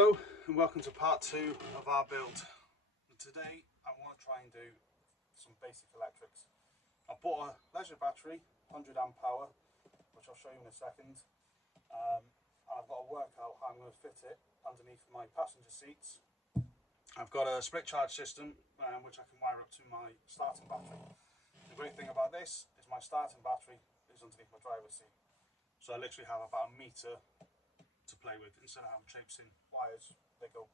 Hello and welcome to part 2 of our build. Today I want to try and do some basic electrics. I bought a leisure battery, 100 amp hour, which I'll show you in a second. And I've got to work out how I'm going to fit it underneath my passenger seats. I've got a split charge system which I can wire up to my starting battery. The great thing about this is my starting battery is underneath my driver's seat. So I literally have about a metre to play with. Instead of having traipsing wires, they go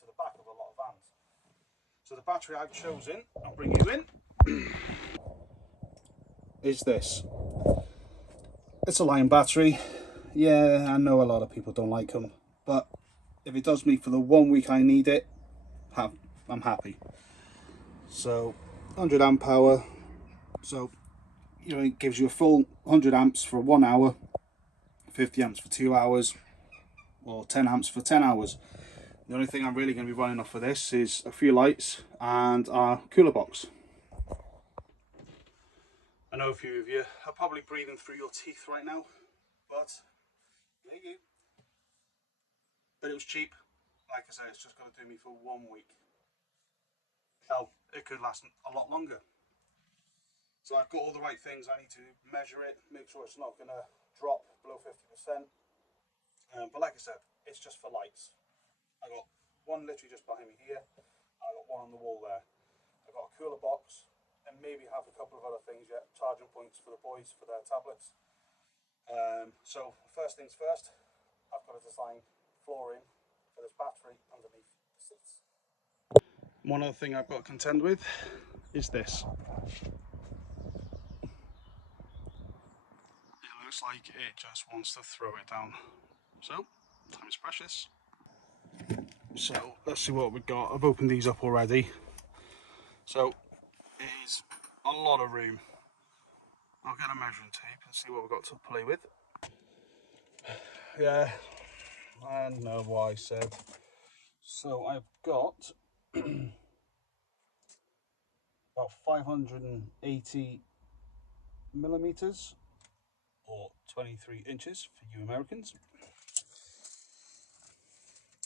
to the back of a lot of vans. So the battery I've chosen, I'll bring you in, is this. It's a Lion battery. Yeah, I know a lot of people don't like them, but if it does me for the 1 week I need it, I'm happy. So 100 amp hour, so it gives you a full 100 amps for 1 hour, 50 amps for 2 hours, or 10 amps for 10 hours. The only thing I'm really going to be running off for this is a few lights and our cooler box. I know a few of you are probably breathing through your teeth right now, but yeah, but it was cheap. Like I said, it's just going to do me for 1 week. Hell, it could last a lot longer. So I've got all the right things. I need to measure it, make sure it's not going to drop below 50%. But like I said, it's just for lights. I got one literally just behind me here. I got one on the wall there. I got a cooler box and maybe have a couple of other things yet. Charging points for the boys for their tablets. So first things first, I've got to design flooring for this battery underneath the seats. One other thing I've got to contend with is this. It looks like it just wants to throw it down. So, time is precious. So, let's see what we've got. I've opened these up already. So, it is a lot of room. I'll get a measuring tape and see what we've got to play with. Yeah, I know what I said. So, I've got about 580 millimeters or 23 inches for you Americans.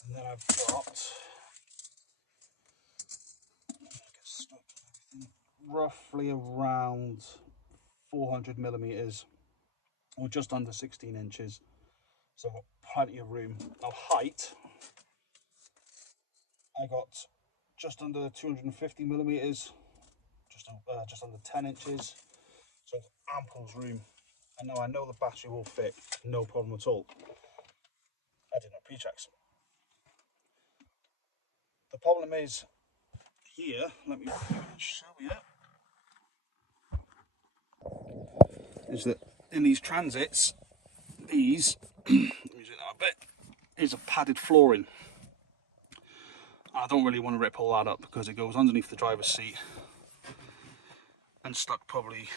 And then I've got roughly around 400 millimeters or just under 16 inches. So I've got plenty of room. Now height, I got just under 250 millimeters, just under 10 inches. So ample room. And now I know the battery will fit, no problem at all. I did my pre-checks. The problem is here, let me show you, is that in these transits, these, let me zoom out a bit, is a padded flooring. I don't really want to rip all that up because it goes underneath the driver's seat and stuck probably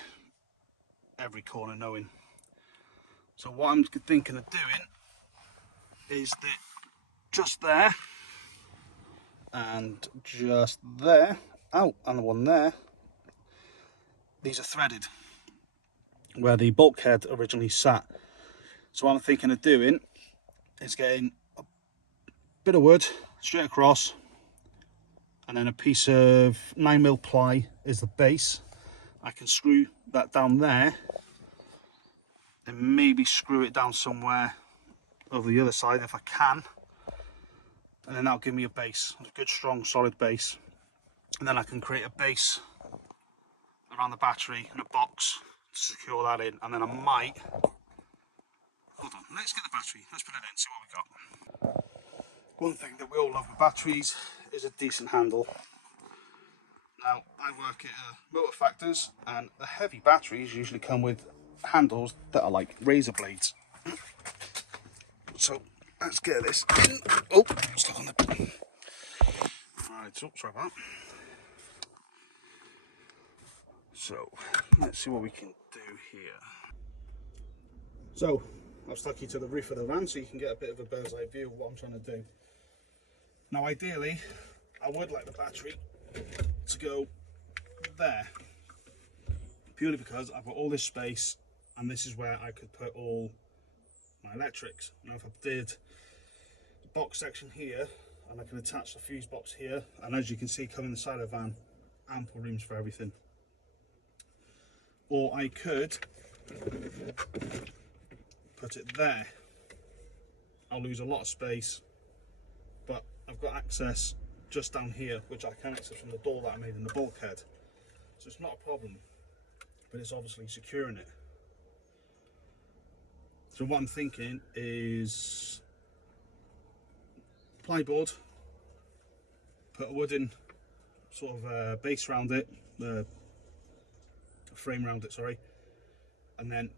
every corner knowing. So what I'm thinking of doing is that just there and just there, oh, and the one there, these are threaded where the bulkhead originally sat. So what I'm thinking of doing is getting a bit of wood straight across and then a piece of 9mm ply is the base. I can screw that down there and maybe screw it down somewhere over the other side if I can, and then that'll give me a base, a good strong solid base, and then I can create a base around the battery and a box to secure that in, and then I might, hold on, let's get the battery, let's put it in, see what we got. One thing that we all love with batteries is a decent handle. Now I work at Motor Factors and the heavy batteries usually come with handles that are like razor blades. So let's get this in. Oh, stuck on the. Right, so sorry about that. So let's see what we can do here. So I've stuck you to the roof of the van so you can get a bit of a bird's eye view of what I'm trying to do. Now ideally, I would like the battery to go there, purely because I've got all this space and this is where I could put all my electrics. Now if I did box section here, and I can attach the fuse box here, and as you can see, coming inside the van, ample rooms for everything. Or I could put it there. I'll lose a lot of space, but I've got access just down here, which I can access from the door that I made in the bulkhead. So it's not a problem, but it's obviously securing it. So what I'm thinking is plyboard, put a wooden sort of base around it, the frame around it, sorry, and then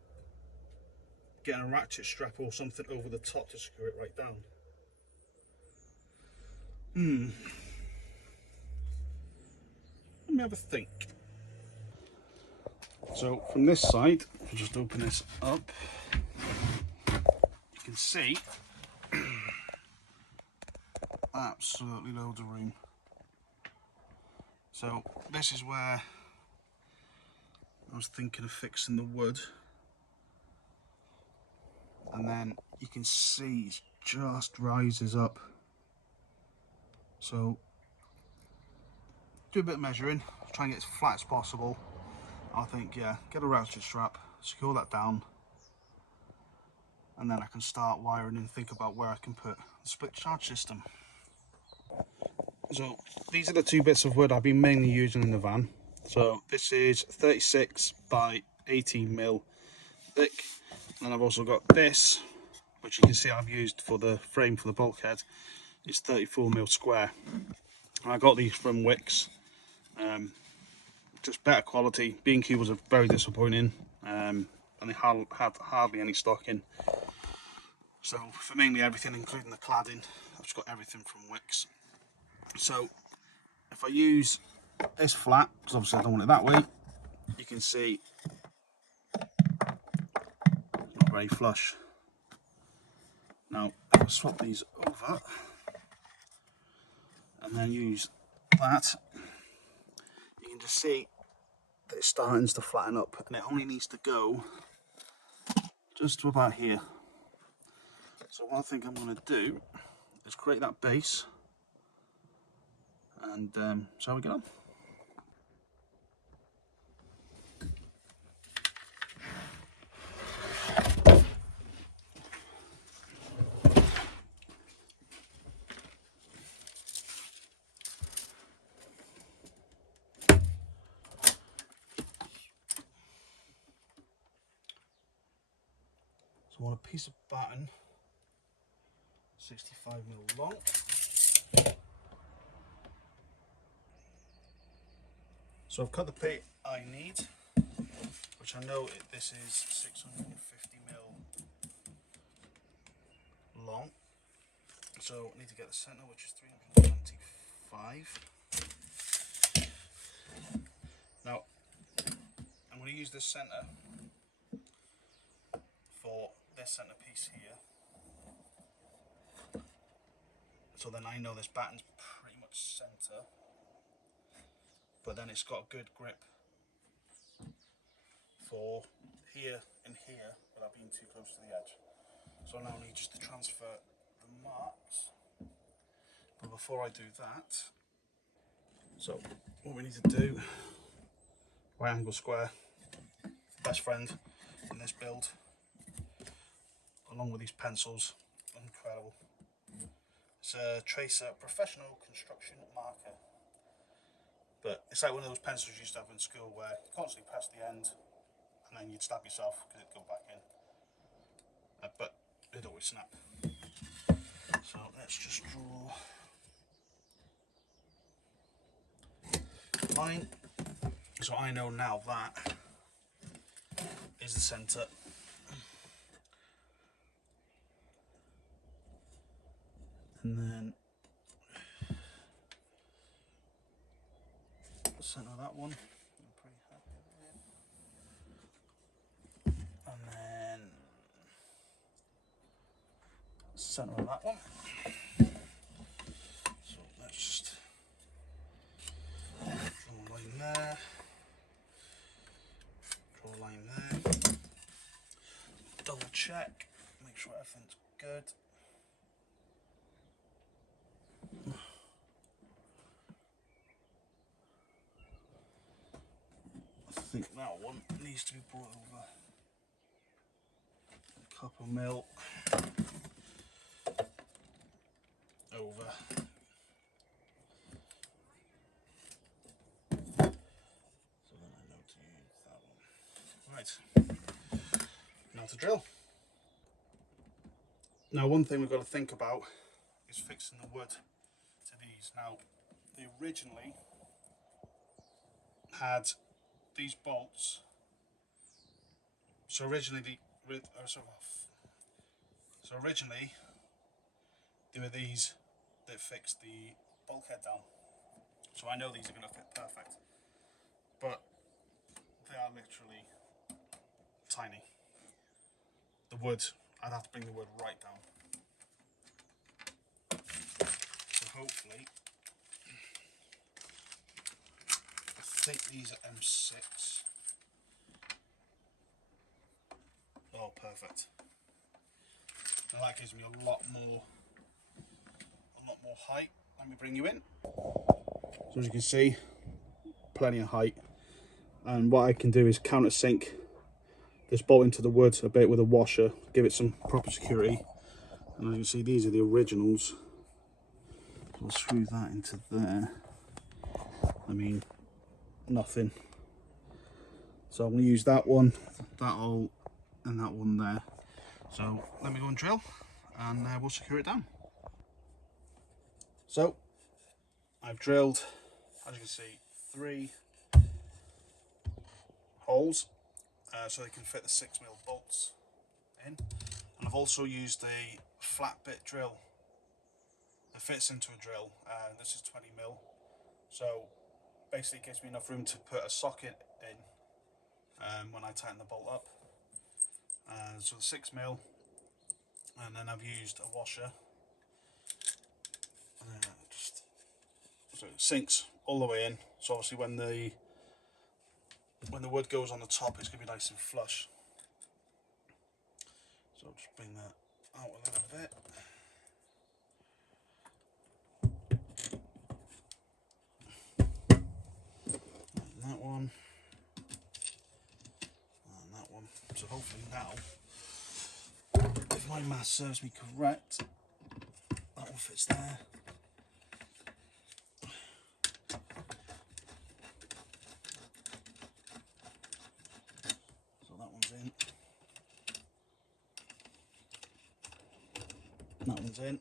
getting a ratchet strap or something over the top to screw it right down. Let me have a think. So from this side, I'll just open this up. You can see absolutely loads of room. So this is where I was thinking of fixing the wood, and then you can see it just rises up. So do a bit of measuring, try and get as flat as possible. I think, yeah, get a ratchet strap, secure that down, and then I can start wiring and think about where I can put the split charge system. So these are the two bits of wood I've been mainly using in the van. So this is 36 by 18 mil thick, and I've also got this, which you can see I've used for the frame for the bulkhead. It's 34 mil square. I got these from Wicks. Just better quality. B&Q was very disappointing, and they had hardly any stock in. So for mainly everything, including the cladding, I've just got everything from Wicks. So if I use this flat, because obviously I don't want it that way, you can see it's not very flush. Now if I swap these over and then use that, you can just see that it's starting to flatten up, and it only needs to go just to about here. So what I think I'm going to do is create that base, and shall we get on? So I want a piece of batten, 65 mil long. So I've cut the bit I need, which I know this is 650 mil long. So I need to get the centre, which is 325. Now I'm going to use this centre for this centre piece here. So then I know this batten's pretty much centre, but then it's got a good grip for here and here without being too close to the edge. So I now need just to transfer the marks. But before I do that, so what we need to do, right angle square, best friend in this build, along with these pencils, incredible. It's a Tracer Professional Construction Marker. But it's like one of those pencils you used to have in school where you constantly press the end and then you'd stab yourself because it'd go back in. But it'd always snap. So let's just draw a line. So I know now that is the centre. And then the centre of that one. I'm pretty happy with it. And then centre of that one. So let's just draw a line there. Draw a line there. Double check, make sure everything's good. I think that one needs to be brought over. A cup of milk over. So then I know to use that one. Right, now to drill. Now one thing we've got to think about is fixing the wood to these. Now they originally had these bolts. So originally there were these that fixed the bulkhead down. So I know these are going to fit perfect, but they are literally tiny. The wood, I'd have to bring the wood right down. So hopefully, I think these are M6. Oh, perfect. Now that gives me a lot more height. Let me bring you in. So as you can see, plenty of height. And what I can do is countersink this bolt into the wood a bit with a washer, give it some proper security. And as you can see, these are the originals. So I'll screw that into there. I mean, nothing. So I'm going to use that one, that hole, and that one there. So let me go and drill, and we'll secure it down. So I've drilled, as you can see, 3 holes so they can fit the 6mm bolts in. And I've also used a flat bit drill that fits into a drill. This is 20mm, so basically it gives me enough room to put a socket in when I tighten the bolt up. So the 6mm, and then I've used a washer. So it sinks all the way in. So obviously when the wood goes on the top, it's going to be nice and flush. So I'll just bring that out a little bit. And that one. And that one. So hopefully now, if my math serves me correct, that one fits there. So that one's in. That one's in.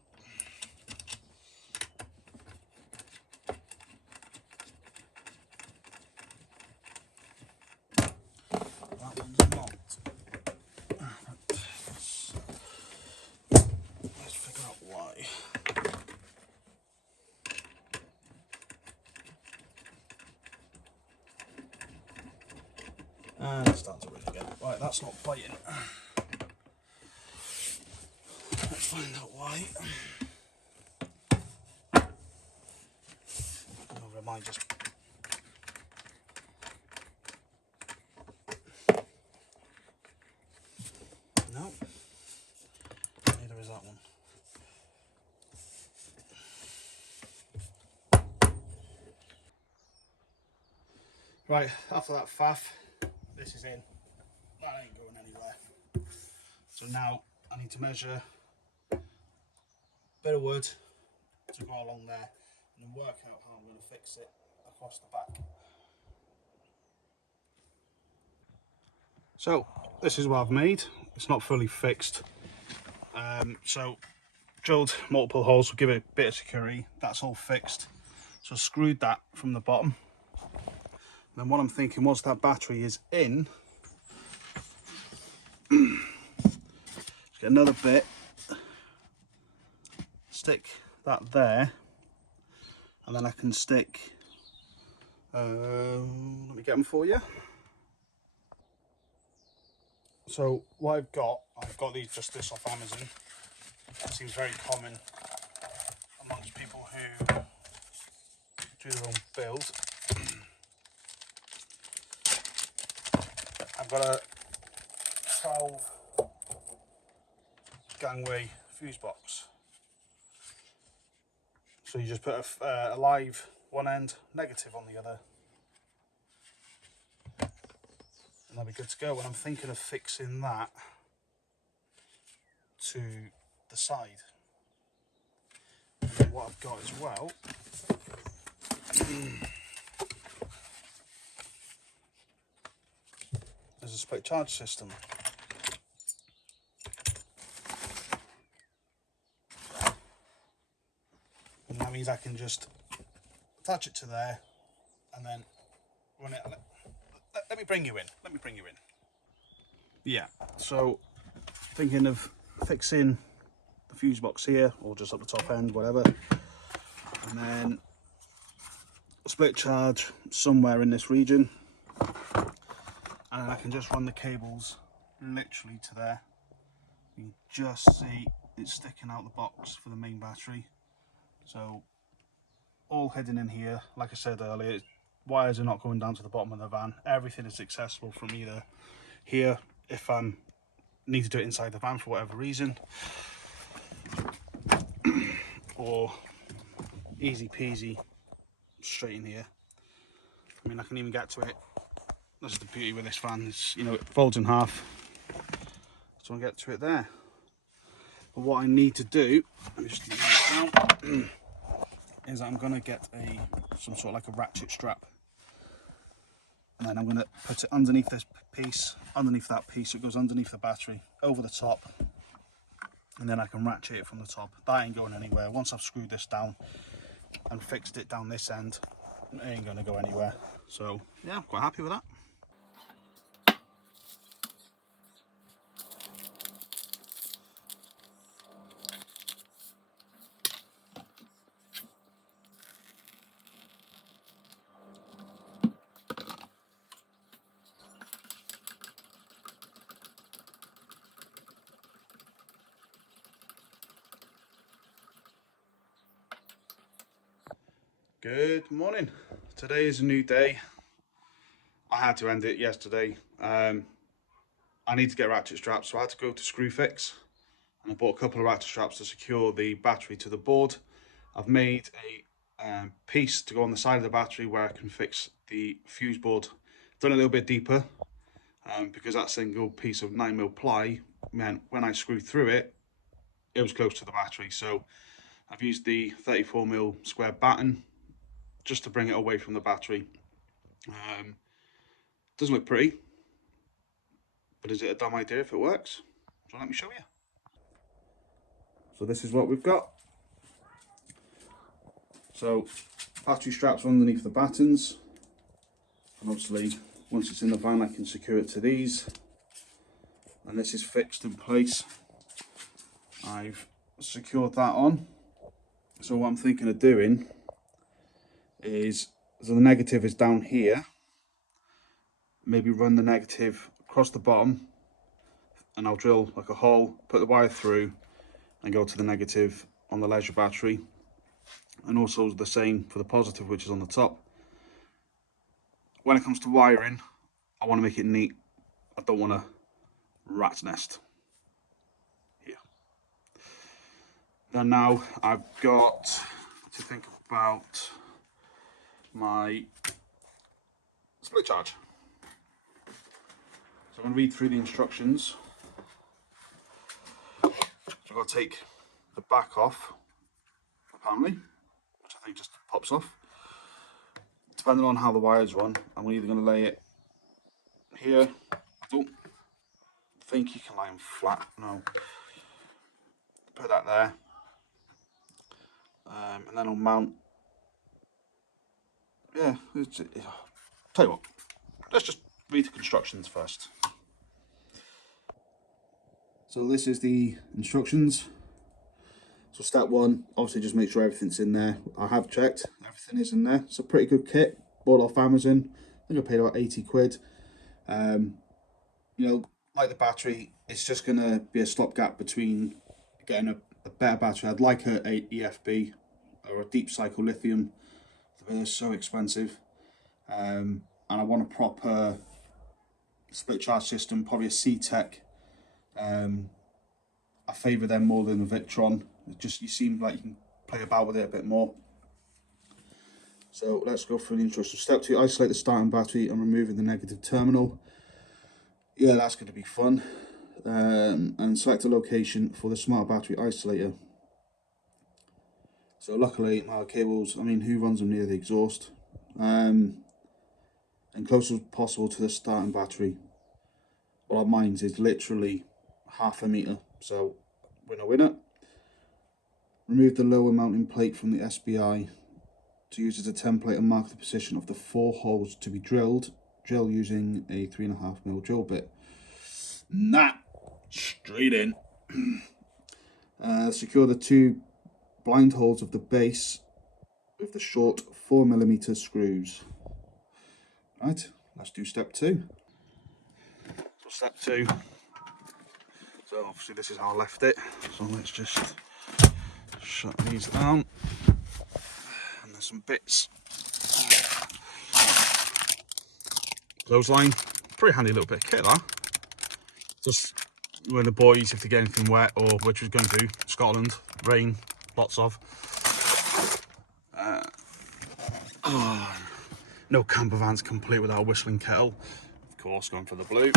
That one's not. Let's figure out why. And it starts to rip again. Right, that's not biting. Let's find out why. Or am I just... No. Neither is that one. Right, after that faff, this is in. That ain't going anywhere. So now I need to measure a bit of wood to go along there and then work out how I'm going to fix it across the back. So this is what I've made. It's not fully fixed. So drilled multiple holes to give it a bit of security. That's all fixed. So I screwed that from the bottom. Then what I'm thinking, once that battery is in, get another bit, stick that there, and then I can stick, let me get them for you. So what I've got these just this off Amazon. It seems very common amongst people who do their own build. I've got a 12 gangway fuse box. So you just put a live one end, negative on the other, and that'll be good to go. And I'm thinking of fixing that to the side. And then what I've got as well is a split charge system. And that means I can just attach it to there and then run it. Let me bring you in. Let me bring you in. Yeah, so thinking of fixing the fuse box here, or just up the top end, whatever. And then a split charge somewhere in this region. And I can just run the cables literally to there. You can just see it's sticking out the box for the main battery. So all heading in here, like I said earlier, wires are not going down to the bottom of the van. Everything is accessible from either here, if I need to do it inside the van for whatever reason, or easy peasy straight in here. I mean, I can even get to it. That's the beauty with this van, is, you know, it folds in half, so I get to it there. But what I need to do, let me just leave this down, is I'm going to get some sort of like a ratchet strap, and then I'm going to put it underneath this piece, underneath that piece. It goes underneath the battery, over the top, and then I can ratchet it from the top. That ain't going anywhere. Once I've screwed this down and fixed it down this end, it ain't going to go anywhere. So yeah, I'm quite happy with that. Good morning. Today is a new day. I had to end it yesterday. I need to get ratchet straps, so I had to go to Screwfix, and I bought a couple of ratchet straps to secure the battery to the board. I've made a piece to go on the side of the battery where I can fix the fuse board. Done a little bit deeper because that single piece of 9mm ply meant when I screwed through it, it was close to the battery. So I've used the 34mm square batten just to bring it away from the battery. Doesn't look pretty, but is it a dumb idea if it works? So let me show you. So this is what we've got. So battery straps underneath the battens, and obviously once it's in the van I can secure it to these, and this is fixed in place. I've secured that on. So what I'm thinking of doing is, so the negative is down here, maybe run the negative across the bottom, and I'll drill like a hole, put the wire through and go to the negative on the leisure battery, and also the same for the positive, which is on the top. When it comes to wiring, I want to make it neat. I don't want a rat's nest here. Then now I've got to think about my split charge. So I'm going to read through the instructions. So I've got to take the back off, apparently, which I think just pops off. Depending on how the wires run, I'm either going to lay it here. I don't think you can lay them flat, no. Put that there. And then I'll mount. Yeah, tell you what, let's just read the instructions first. So this is the instructions. So step one, obviously just make sure everything's in there. I have checked, everything is in there. It's a pretty good kit, bought off Amazon. I think I paid about 80 quid. You know, like the battery, it's just gonna be a stopgap between getting a better battery. I'd like a EFB or a deep cycle lithium, but they're so expensive. And I want a proper split charge system, probably a C-Tech. I favour them more than the Victron. It just, you seem like you can play about with it a bit more. So let's go through the intro. So step 2, isolate the starting battery and removing the negative terminal. Yeah, that's going to be fun. And select a location for the smart battery isolator. So luckily my cables, I mean, who runs them near the exhaust? And close as possible to the starting battery. Well, mine's is literally half a metre, so winner winner. Remove the lower mounting plate from the SBI to use as a template and mark the position of the 4 holes to be drilled. Drill using a 3.5mm drill bit. Nah, straight in. Secure the 2 blind holes of the base with the short 4mm screws. Right, let's do step 2. So step 2. So obviously this is how I left it. So let's just shut these down. And there's some bits. Clothesline, pretty handy little bit of kit that. Just when the boys, if they get anything wet, or which we're going to do, Scotland, rain, lots of. No camper van's complete without a whistling kettle. Of course, going for the blue.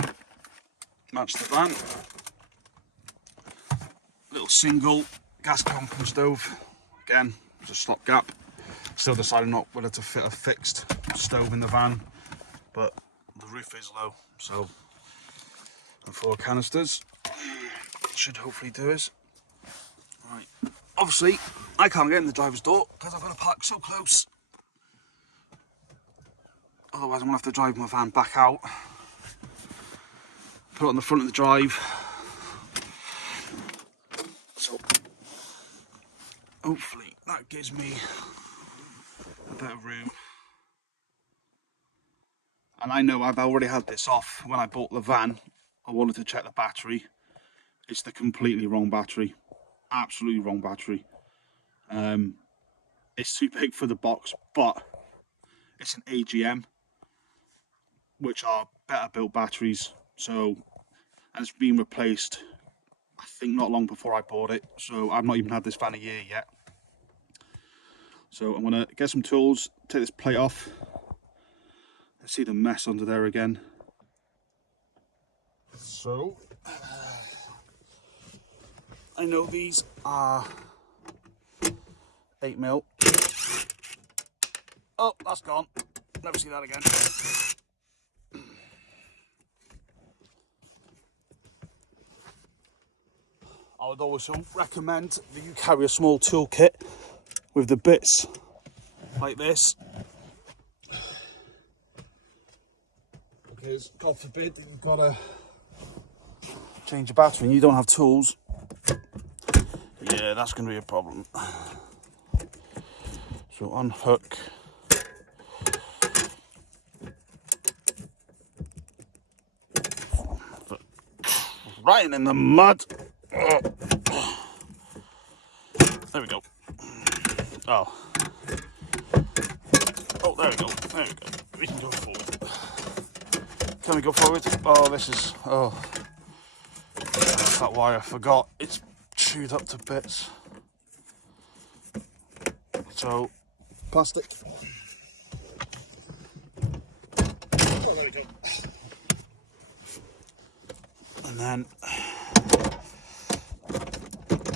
Match the van. Little single gas pumping stove. Again, it's a stopgap. Still deciding not whether to fit a fixed stove in the van, but the roof is low, so and 4 canisters should hopefully do us. Right. Obviously, I can't get in the driver's door because I've got to park so close. Otherwise, I'm going to have to drive my van back out, put it on the front of the drive. So, hopefully, that gives me a bit of room. And I know I've already had this off when I bought the van. I wanted to check the battery. It's the completely wrong battery. Absolutely wrong battery. It's too big for the box, but it's an AGM, which are better built batteries. So, and it's been replaced, I think, not long before I bought it. So I've not even had this van a year yet. So I'm gonna get some tools, take this plate off. Let's see the mess under there again. So, I know these are 8mm. Oh, that's gone. Never see that again. I would always recommend that you carry a small toolkit with the bits like this. Because God forbid that you've got to change your battery and you don't have tools. Yeah, that's going to be a problem. So unhook. Right in the mud. There we go. Oh. Oh, there we go. There we go. We can go forward. Can we go forward? Oh, this is... Oh. That's that wire. I forgot. It's chewed up to bits. So, plastic. Oh, there we go. And then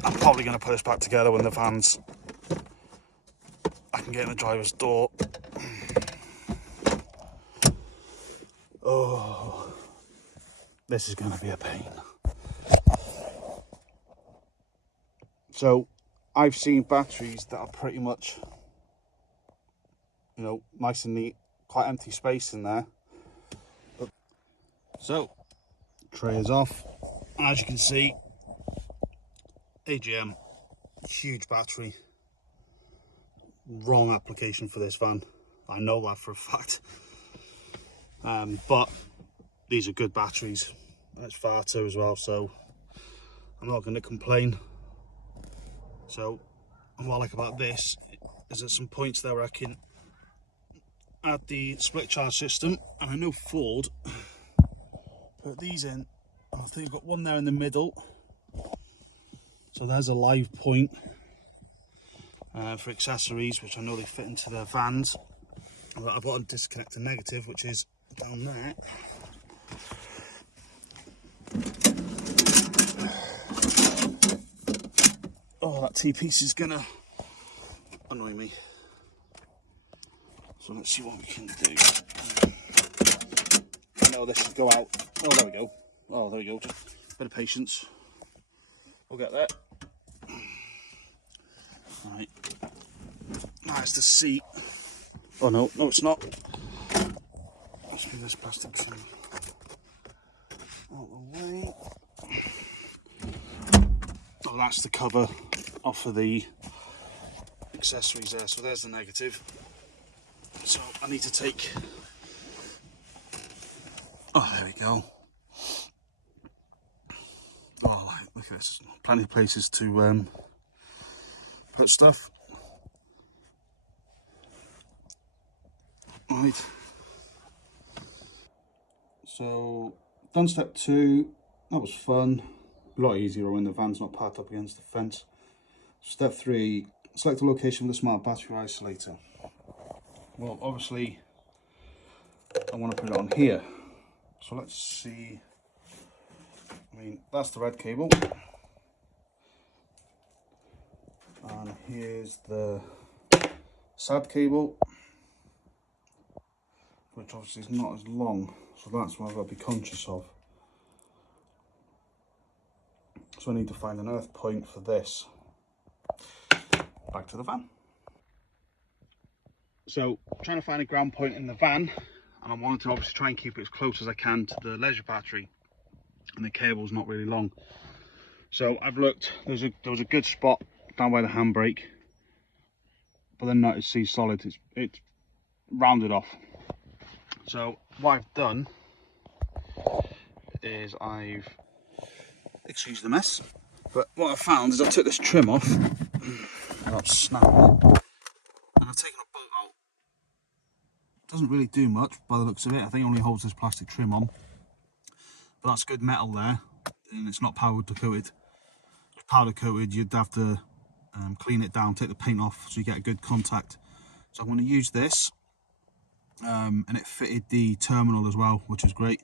I'm probably going to put this back together when the van's... I can get in the driver's door. Oh, this is going to be a pain. So, I've seen batteries that are pretty much, you know, nice and neat, quite empty space in there. So, tray is off. As you can see, AGM, huge battery. Wrong application for this van. I know that for a fact. But these are good batteries. That's far too as well, so I'm not going to complain. So, what I like about this is at some points there where I can add the split charge system, and I know Ford put these in. I think you've got one there in the middle, so there's a live point. for accessories, which I know they fit into their vans. But I've got to disconnect the negative, which is down there. Oh, that T-piece is gonna annoy me. So let's see what we can do. I know this should go out. Oh, there we go. Oh, there we go. Just a bit of patience. We'll get there. Right. That's the seat. Oh no, no it's not. Let's bring this plastic thing out the way. Oh, that's the cover off of the accessories there. So there's the negative. So I need to take... Oh, there we go. Oh, look at this. Plenty of places to put stuff. Right. So, done step 2. That was fun. A lot easier when the van's not parked up against the fence. Step 3. Select the location of the smart battery isolator. Well, obviously, I want to put it on here. So let's see. I mean, that's the red cable. And here's the SAD cable, which obviously is not as long. So that's what I've got to be conscious of. So I need to find an earth point for this. Back to the van. So trying to find a ground point in the van, and I wanted to obviously try and keep it as close as I can to the leisure battery, and the cable's not really long. So I've looked, there was a good spot down by the handbrake, but then not see solid, it's rounded off. So what I've done is excuse the mess, but what I found is I took this trim off, and I've snapped it, and I've taken a bolt out. Doesn't really do much by the looks of it. I think it only holds this plastic trim on, but that's good metal there, and it's not powder coated. If powder coated, you'd have to clean it down, take the paint off, so you get a good contact. So I'm going to use this, and it fitted the terminal as well, which is great.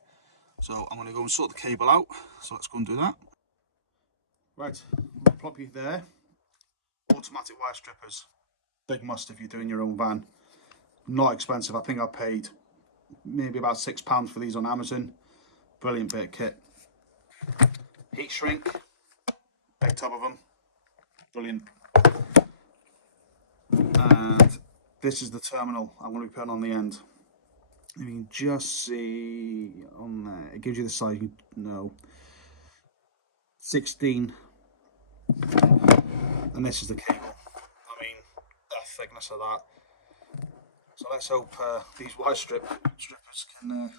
So I'm going to go and sort the cable out, so let's go and do that. Right, plop you there. Automatic wire strippers, big must if you're doing your own van. Not expensive. I think I paid maybe about £6 for these on Amazon. Brilliant bit of kit. Heat shrink, big tub of them, brilliant. And this is the terminal I'm going to be putting on the end. You can just see on there, it gives you the size, you know, 16, and this is the cable. I mean, the thickness of that. So let's hope these wire strippers can.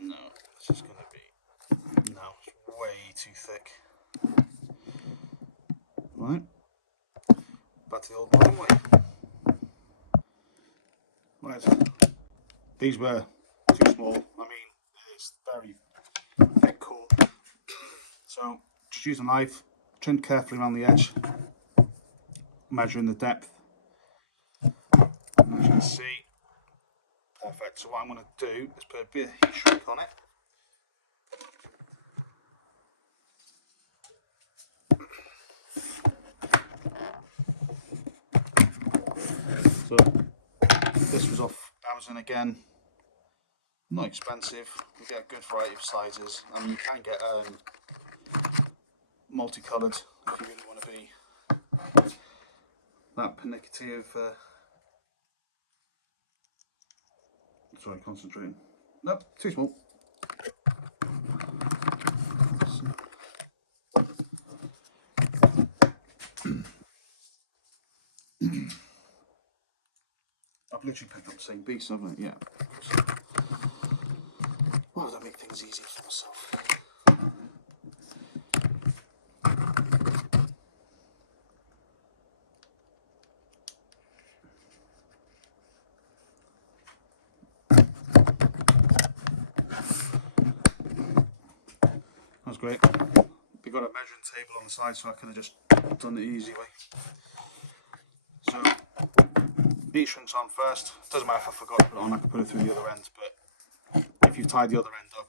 No, this is going to be. No, it's way too thick. Right, back to the old bottom way. Right, these were too small. I mean, it's very thick core. So just use a knife, trim carefully around the edge, measuring the depth. As you can see, perfect. So what I'm going to do is put a bit of heat shrink on it. So this was off Amazon again, not expensive. You get a good variety of sizes, and you can get multicoloured if you really want to be that pernickety of. Sorry, concentrating. Nope, too small. I've literally picked up the same piece, haven't I? Yeah. Why would I make things easier for myself? That's great. They've got a measuring table on the side, so I could have just done the easy way. So heat shrink's on first. Doesn't matter if I forgot to put it on, I can put it through the other end, but if you've tied the other end up,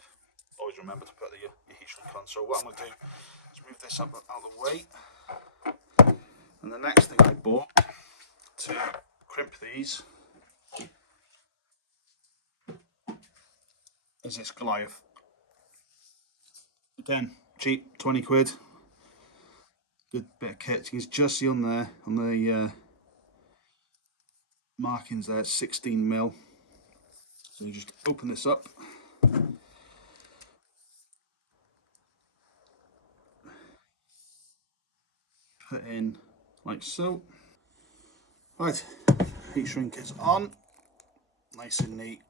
always remember to put your heat shrink on. So what I'm going to do is move this up out of the way. And the next thing I bought to crimp these is this Goliath. Again, cheap, 20 quid. Good bit of kit. You can just see on there, on the markings there, it's 16 mil. So you just open this up. Put in like so. Right, heat shrink is on. Nice and neat.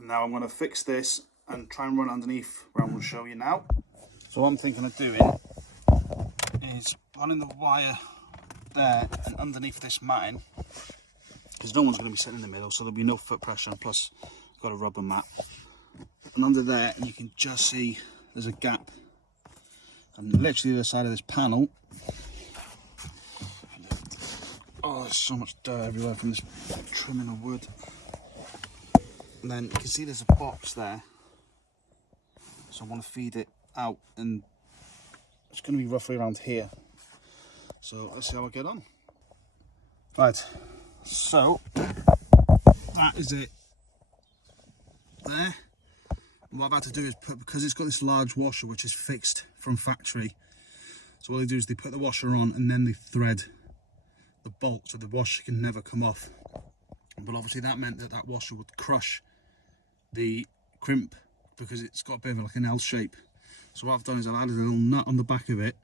Now I'm going to fix this and try and run underneath where I'm going to show you now. So what I'm thinking of doing is running the wire there and underneath this matting, because no one's going to be sitting in the middle, so there'll be no foot pressure, and plus I've got a rubber mat. And under there, and you can just see there's a gap, and literally the other side of this panel, oh, there's so much dirt everywhere from this trimming of wood. And then you can see there's a box there, so I want to feed it out, and it's going to be roughly around here. So let's see how I get on. Right, so that is it there. And what I've had to do is put, because it's got this large washer which is fixed from factory, so what they do is they put the washer on and then they thread the bolt so the washer can never come off. But obviously that meant that that washer would crush the crimp because it's got a bit of like an L shape. So what I've done is I've added a little nut on the back of it.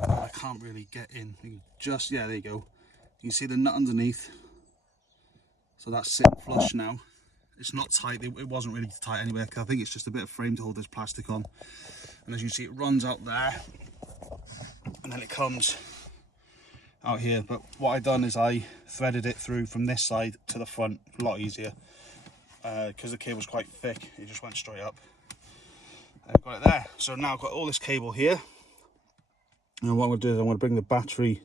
I can't really get in. You can just, yeah, there you go. You can see the nut underneath. So that's sitting flush now. It's not tight. It wasn't really tight anyway, because I think it's just a bit of frame to hold this plastic on. And as you can see, it runs out there, and then it comes out here. But what I've done is I threaded it through from this side to the front. A lot easier, because the cable's quite thick. It just went straight up. I've got it there. So now I've got all this cable here. And what I'm going to do is I'm going to bring the battery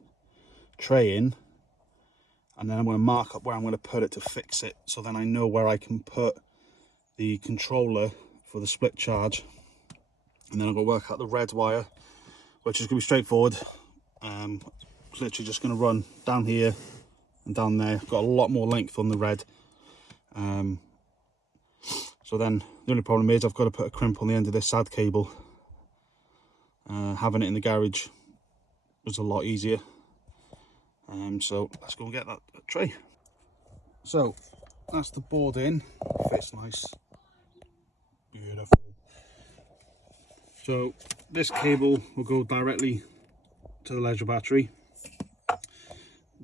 tray in, and then I'm going to mark up where I'm going to put it to fix it, so then I know where I can put the controller for the split charge. And then I'm going to work out the red wire, which is going to be straightforward. It's literally just going to run down here and down there. I've got a lot more length on the red. So then the only problem is I've got to put a crimp on the end of this sad cable. Having it in the garage was a lot easier. So let's go and get that tray. So that's the board in. Fits nice. Beautiful. So this cable will go directly to the leisure battery.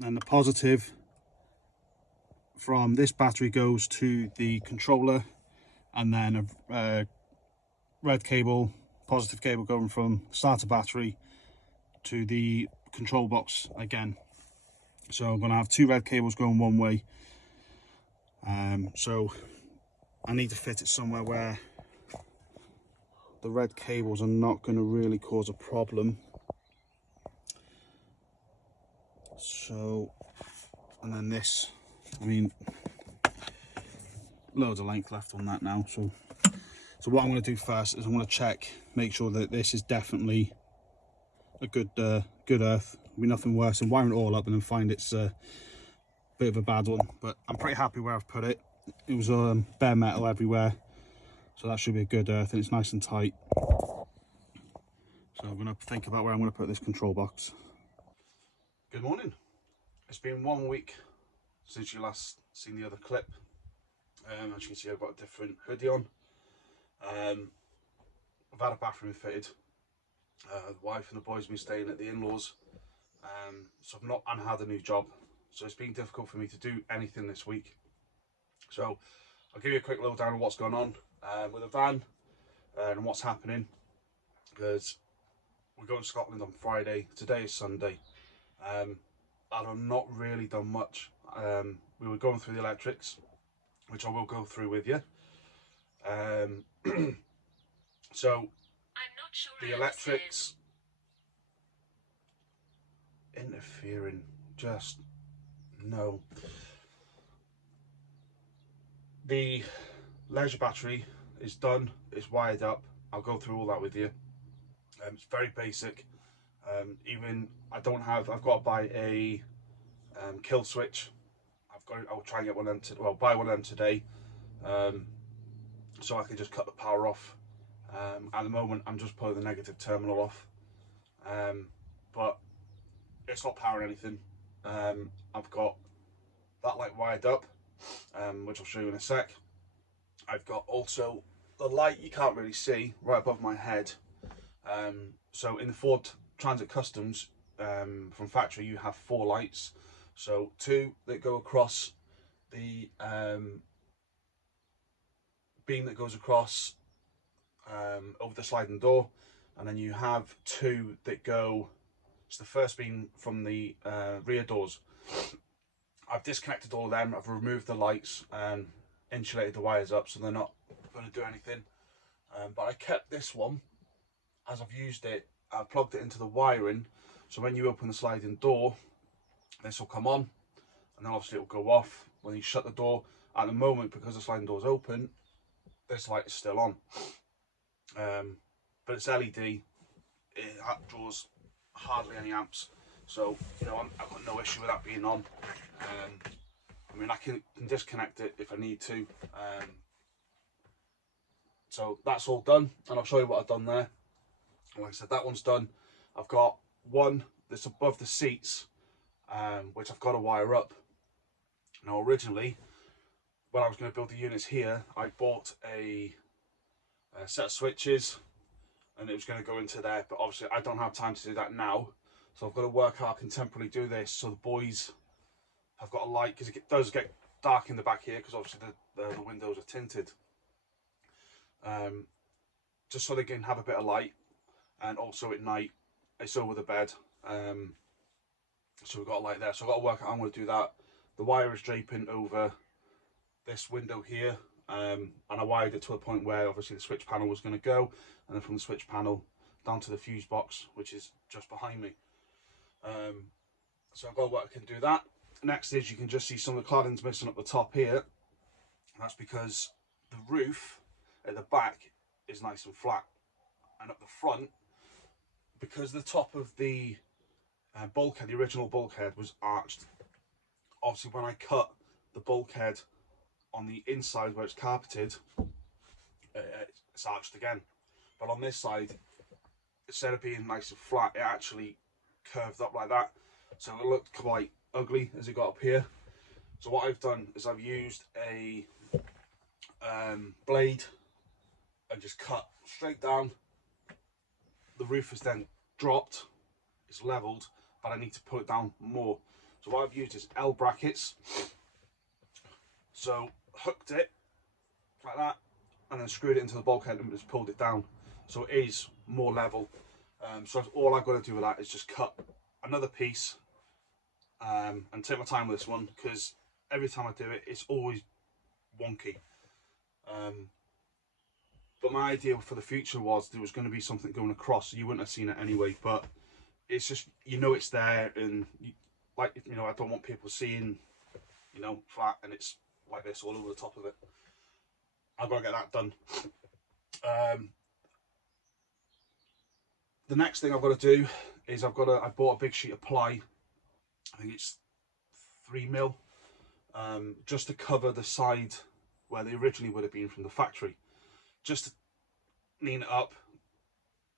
And the positive from this battery goes to the controller, and then a red cable, positive cable going from starter battery to the control box again. So I'm going to have two red cables going one way. So I need to fit it somewhere where the red cables are not going to really cause a problem. So, and then this, I mean, loads of length left on that now. So what I'm going to do first is I'm going to check, make sure that this is definitely a good good earth. There'll be nothing worse than wiring it all up and then find it's a bit of a bad one. But I'm pretty happy where I've put it. It was bare metal everywhere, so that should be a good earth, and it's nice and tight. So I'm going to think about where I'm going to put this control box. Good morning. It's been 1 week since you last seen the other clip. As you can see, I've got a different hoodie on. I've had a bathroom fitted. The wife and the boys have been staying at the in-laws, so I've not had a new job, so it's been difficult for me to do anything this week. So I'll give you a quick lowdown on what's going on with the van and what's happening, because we're going to Scotland on Friday. Today is Sunday. I've not really done much. We were going through the electrics, which I will go through with you. So the electrics interfering, just no. The leisure battery is done, it's wired up. I'll go through all that with you. It's very basic. I've got to buy a kill switch. I'll try and get one of them buy one of them today, so I can just cut the power off. At the moment I'm just pulling the negative terminal off, but it's not powering anything. I've got that light wired up, which I'll show you in a sec. I've got also the light you can't really see right above my head. So in the Ford Transit Customs from factory, you have 4 lights. So 2 that go across the beam that goes across over the sliding door, and then you have 2 that go, it's the first beam from the rear doors. I've disconnected all of them, I've removed the lights and insulated the wires up so they're not going to do anything. But I kept this one, as I've used it, I've plugged it into the wiring, so when you open the sliding door, this will come on, and then obviously it will go off when you shut the door. At the moment, because the sliding door is open, this light is still on. But it's LED, it draws hardly any amps, so you know I've got no issue with that being on. I mean, I can disconnect it if I need to. So that's all done, and I'll show you what I've done there. Like I said, that one's done. I've got one that's above the seats, which I've got to wire up. Now originally, when I was going to build the units here, I bought a set of switches, and it was going to go into there, but obviously I don't have time to do that now, so I've got to work out I can temporarily do this so the boys have got a light, because it does get dark in the back here, because obviously the windows are tinted, just so they can have a bit of light. And also at night it's over the bed, so we've got a light there, so I've got to work out how I'm going to do that. The wire is draping over this window here, and I wired it to a point where obviously the switch panel was going to go, and then from the switch panel down to the fuse box, which is just behind me. So I've got to work, I can do that. Next is, you can just see some of the cladding's missing up the top here, and that's because the roof at the back is nice and flat, and up the front, because the top of the bulkhead, the original bulkhead, was arched. Obviously when I cut the bulkhead on the inside where it's carpeted, it's arched again. But on this side, instead of being nice and flat, it actually curved up like that. So it looked quite ugly as it got up here. So what I've done is I've used a blade and just cut straight down. The roof is then dropped, it's leveled, but I need to pull it down more. So what I've used is L brackets. So hooked it like that, and then screwed it into the bulkhead and just pulled it down, so it is more level. So all I've got to do with that is just cut another piece, and take my time with this one, because every time I do it, it's always wonky. But my idea for the future was there was going to be something going across, so you wouldn't have seen it anyway, but it's just, you know, it's there, and I don't want people seeing, flat, and it's like this all over the top of it. I've got to get that done. The next thing I've got to do is I bought a big sheet of ply. I think it's 3mm, just to cover the side where they originally would have been from the factory, just to lean it up,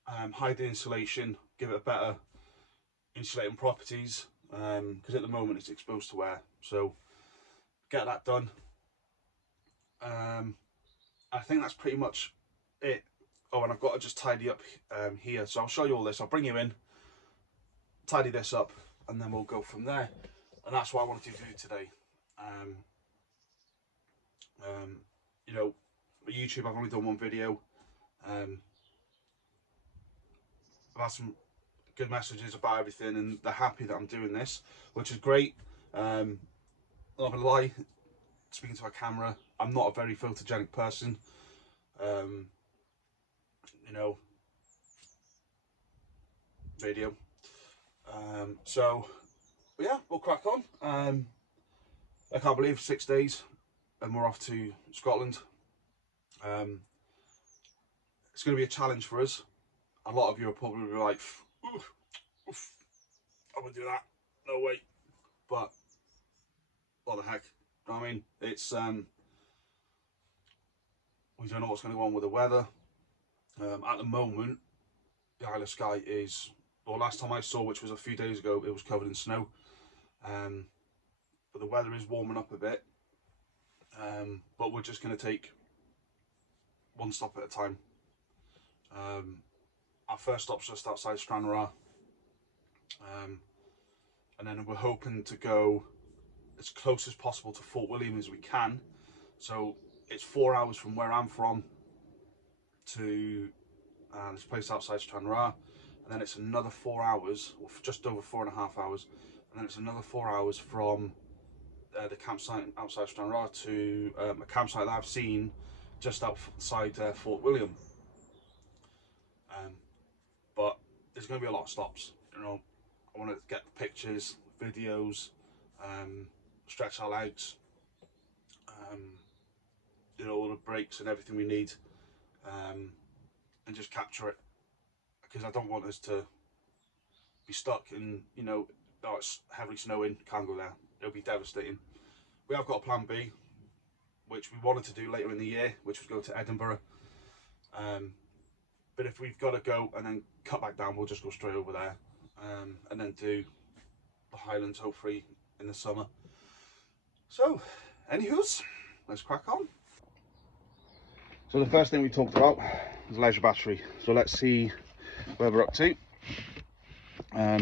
hide the insulation, give it a better insulating properties, because at the moment it's exposed to air. So get that done. I think that's pretty much it. Oh, and I've got to just tidy up here, so I'll show you all this. I'll bring you in, tidy this up, and then we'll go from there. And that's what I wanted to do today. YouTube, I've only done one video. I've had some good messages about everything, and they're happy that I'm doing this, which is great. I'm not gonna lie, speaking to a camera, I'm not a very photogenic person. radio. So but yeah, we'll crack on. I can't believe 6 days and we're off to Scotland. It's going to be a challenge for us. A lot of you are probably like, oof, oof, I wouldn't do that, no way. But what the heck, you know what I mean? It's we don't know what's going to go on with the weather. At the moment, the Isle of Skye is, well, last time I saw, which was a few days ago, it was covered in snow. But the weather is warming up a bit. But we're just going to take one stop at a time. Our first stop's just outside Stranraer. And then we're hoping to go as close as possible to Fort William as we can. So it's 4 hours from where I'm from to this place outside Stranraer, and then it's another 4 hours, or just over 4.5 hours, and then it's another 4 hours from the campsite outside Stranraer to a campsite that I've seen just outside Fort William. But there's going to be a lot of stops. You know, I want to get pictures, videos, stretch our legs, you know, all the breaks and everything we need, and just capture it, because I don't want us to be stuck in, you know, oh, it's heavily snowing, can't go there. It'll be devastating. We have got a plan B, which we wanted to do later in the year, which was go to Edinburgh. But if we've got to go and then cut back down, we'll just go straight over there, and then do the Highlands hopefully in the summer. So, anywho's, let's crack on. So the first thing we talked about was leisure battery. So let's see where we're up to. Let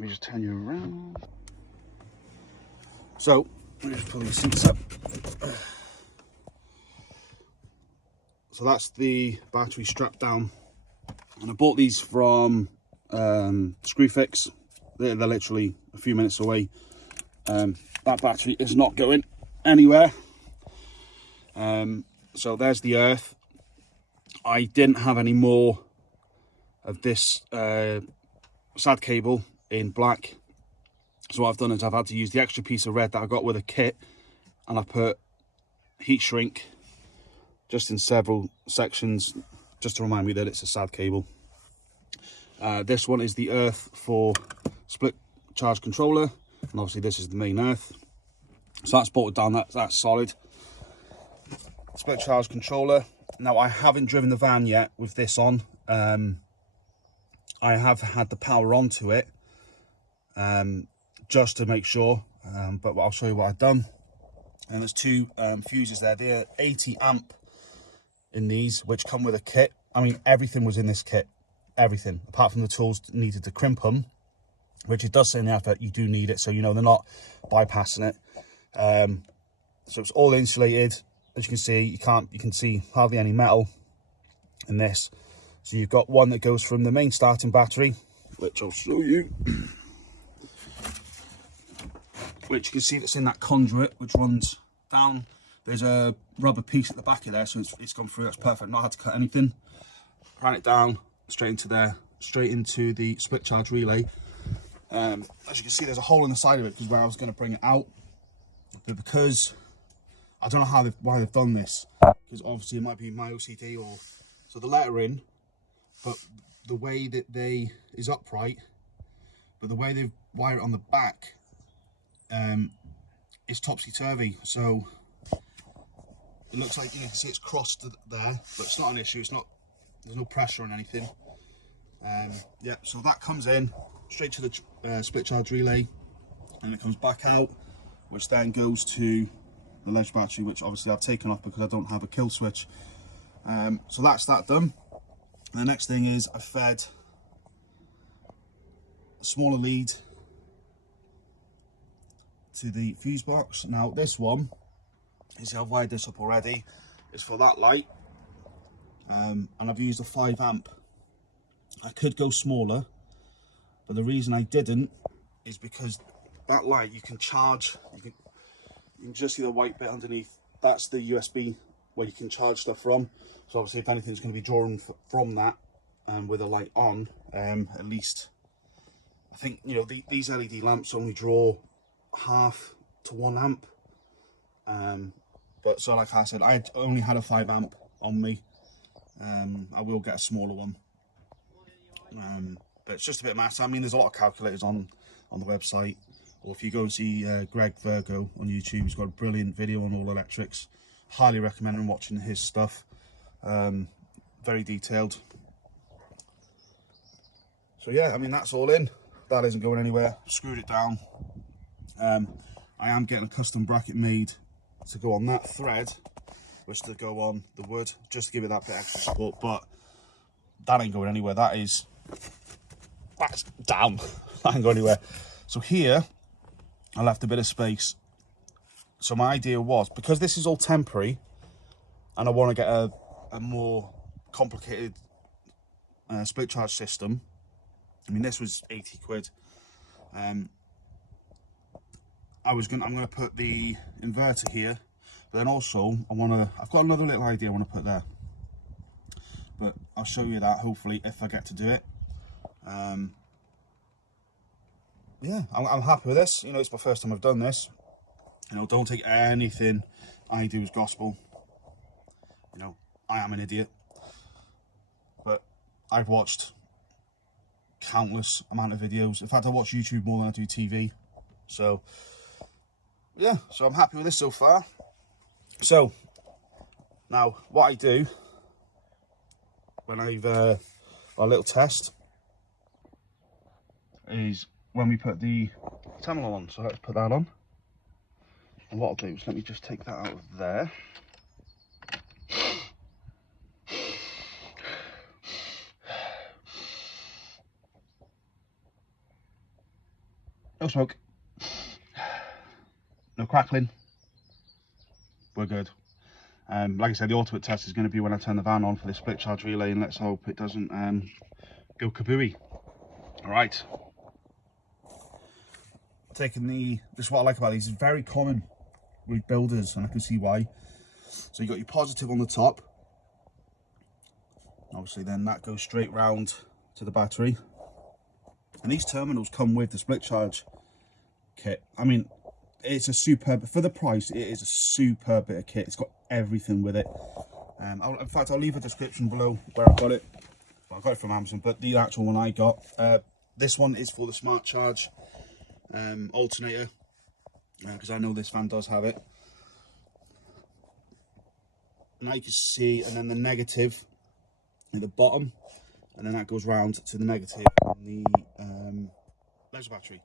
me just turn you around. So, let me just pull these seats up. So that's the battery strapped down. And I bought these from Screwfix. They're literally a few minutes away. That battery is not going anywhere. So there's the earth. I didn't have any more of this sad cable in black. So what I've done is I've had to use the extra piece of red that I got with a kit, and I put heat shrink just in several sections, just to remind me that it's a sad cable. This one is the earth for split charge controller, and obviously this is the main earth. So that's bolted down, that's solid. Split charge controller. Now I haven't driven the van yet with this on. I have had the power onto it, just to make sure, but I'll show you what I've done. And there's two fuses there. They're 80 amp in these, which come with a kit. I mean, everything was in this kit, everything, apart from the tools needed to crimp them, which it does say in the advert you do need it, so you know they're not bypassing it. So it's all insulated. As you can see, you can see hardly any metal in this. So you've got one that goes from the main starting battery, which I'll show you, which you can see that's in that conduit, which runs down. There's a rubber piece at the back of there, so it's gone through. That's perfect. Not had to cut anything. Ran it down straight into there, straight into the split charge relay. As you can see, there's a hole in the side of it, because where I was going to bring it out, but because I don't know why they've done this, because obviously it might be my OCD, or so the lettering, but the way that they is upright, but the way they wire it on the back is topsy-turvy. So it looks like, you can see it's crossed there, but it's not an issue. It's not, there's no pressure on anything. Yeah, so that comes in straight to the split charge relay, and it comes back out, which then goes to the leisure battery, which obviously I've taken off because I don't have a kill switch. So that's that done. And the next thing is I fed a smaller lead to the fuse box. Now this one, you see I've wired this up already, is for that light, and I've used a 5 amp. I could go smaller, but the reason I didn't is because that light you can charge, you can just see the white bit underneath. That's the USB where you can charge stuff from. So obviously if anything's going to be drawn from that, and with a light on, at least, I think, you know, these LED lamps only draw half to 1 amp. But so like I said, I only had a 5 amp on me. I will get a smaller one. But it's just a bit of maths. I mean, there's a lot of calculators on the website. Or if you go and see Greg Virgo on YouTube, he's got a brilliant video on all electrics. Highly recommend watching his stuff. Very detailed. So yeah, I mean, that's all in. That isn't going anywhere. Screwed it down. I am getting a custom bracket made to go on that thread, which to go on the wood, just to give it that bit extra support. But that ain't going anywhere. That's down. That ain't going anywhere. So here, I left a bit of space. So my idea was, because this is all temporary, and I want to get a more complicated split charge system. I mean, this was 80 quid. I'm gonna put the inverter here, but then also I've got another little idea I want to put there. But I'll show you that hopefully if I get to do it. Yeah, I'm happy with this. You know, it's my first time I've done this. You know, don't take anything I do as gospel. You know, I am an idiot. But I've watched countless amount of videos. In fact, I watch YouTube more than I do TV. So, yeah, so I'm happy with this so far. So, now what I do when I've a little test is when we put the tunnel on. So let's put that on. And what I'll do is let me just take that out of there. No smoke. No crackling. We're good. Like I said, the ultimate test is going to be when I turn the van on for the split charge relay, and let's hope it doesn't go kabooey. All right. Taking this is what I like about these. It's very common with builders, and I can see why. So you got your positive on the top. Obviously, then that goes straight round to the battery. And these terminals come with the split charge kit. I mean, it's a superb, for the price, it is a superb bit of kit. It's got everything with it. In fact, I'll leave a description below where I got it. Well, I got it from Amazon, but the actual one I got. This one is for the smart charge alternator, because I know this van does have it. Now you can see, and then the negative at the bottom, and then that goes round to the negative on the laser battery.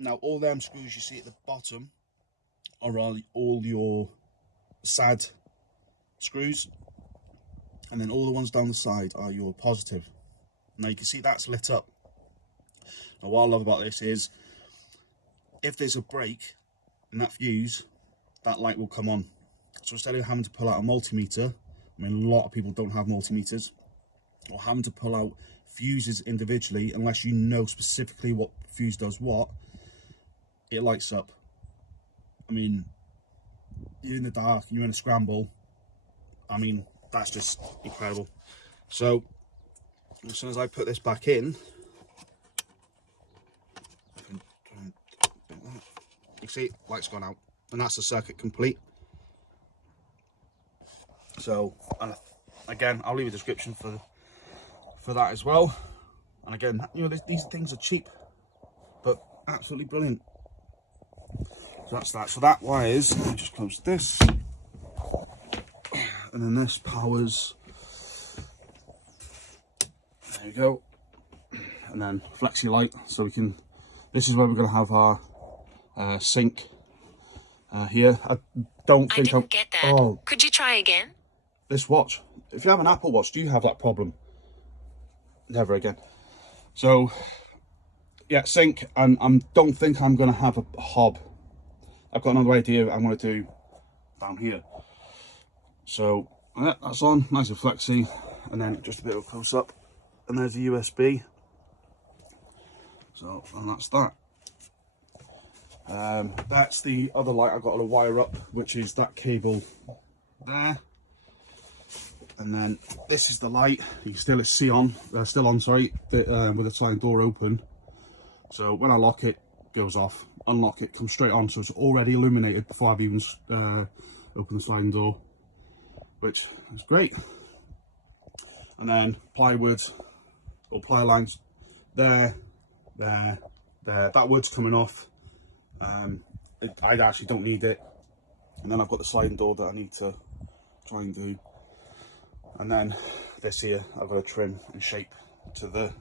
Now all them screws you see at the bottom are all your SAD screws, and then all the ones down the side are your positive. Now you can see that's lit up. Now what I love about this is, if there's a break in that fuse, that light will come on. So instead of having to pull out a multimeter, I mean, a lot of people don't have multimeters, or having to pull out fuses individually, unless you know specifically what fuse does what, it lights up. I mean, you're in the dark, you're in a scramble. I mean, that's just incredible. So as soon as I put this back in, you see, light's gone out, and that's the circuit complete. So, and again, I'll leave a description for that as well. And again, you know, these things are cheap, but absolutely brilliant. So that's that. So that wires, let me just close this, and then this powers. There you go. And then flexi light, so we can. This is where we're going to have our sink here. I don't think I didn't get that. Oh, could you try again? This watch. If you have an Apple Watch, do you have that problem? Never again. So yeah, sink, and I don't think I'm going to have a hob. I've got another idea I'm going to do down here. So yeah, that's on, nice and flexy, and then just a bit of a close up, and there's a USB. So, and that's that. That's the other light I've got to wire up, which is that cable there. And then this is the light. You can still see on, still on, sorry, with the sliding door open. So when I lock it, goes off. Unlock it, comes straight on, so it's already illuminated before I've even opened the sliding door, which is great. And then plywood or ply lines there, there, there. That wood's coming off. I actually don't need it. And then I've got the sliding door that I need to try and do. And then this here, I've got to trim and shape to the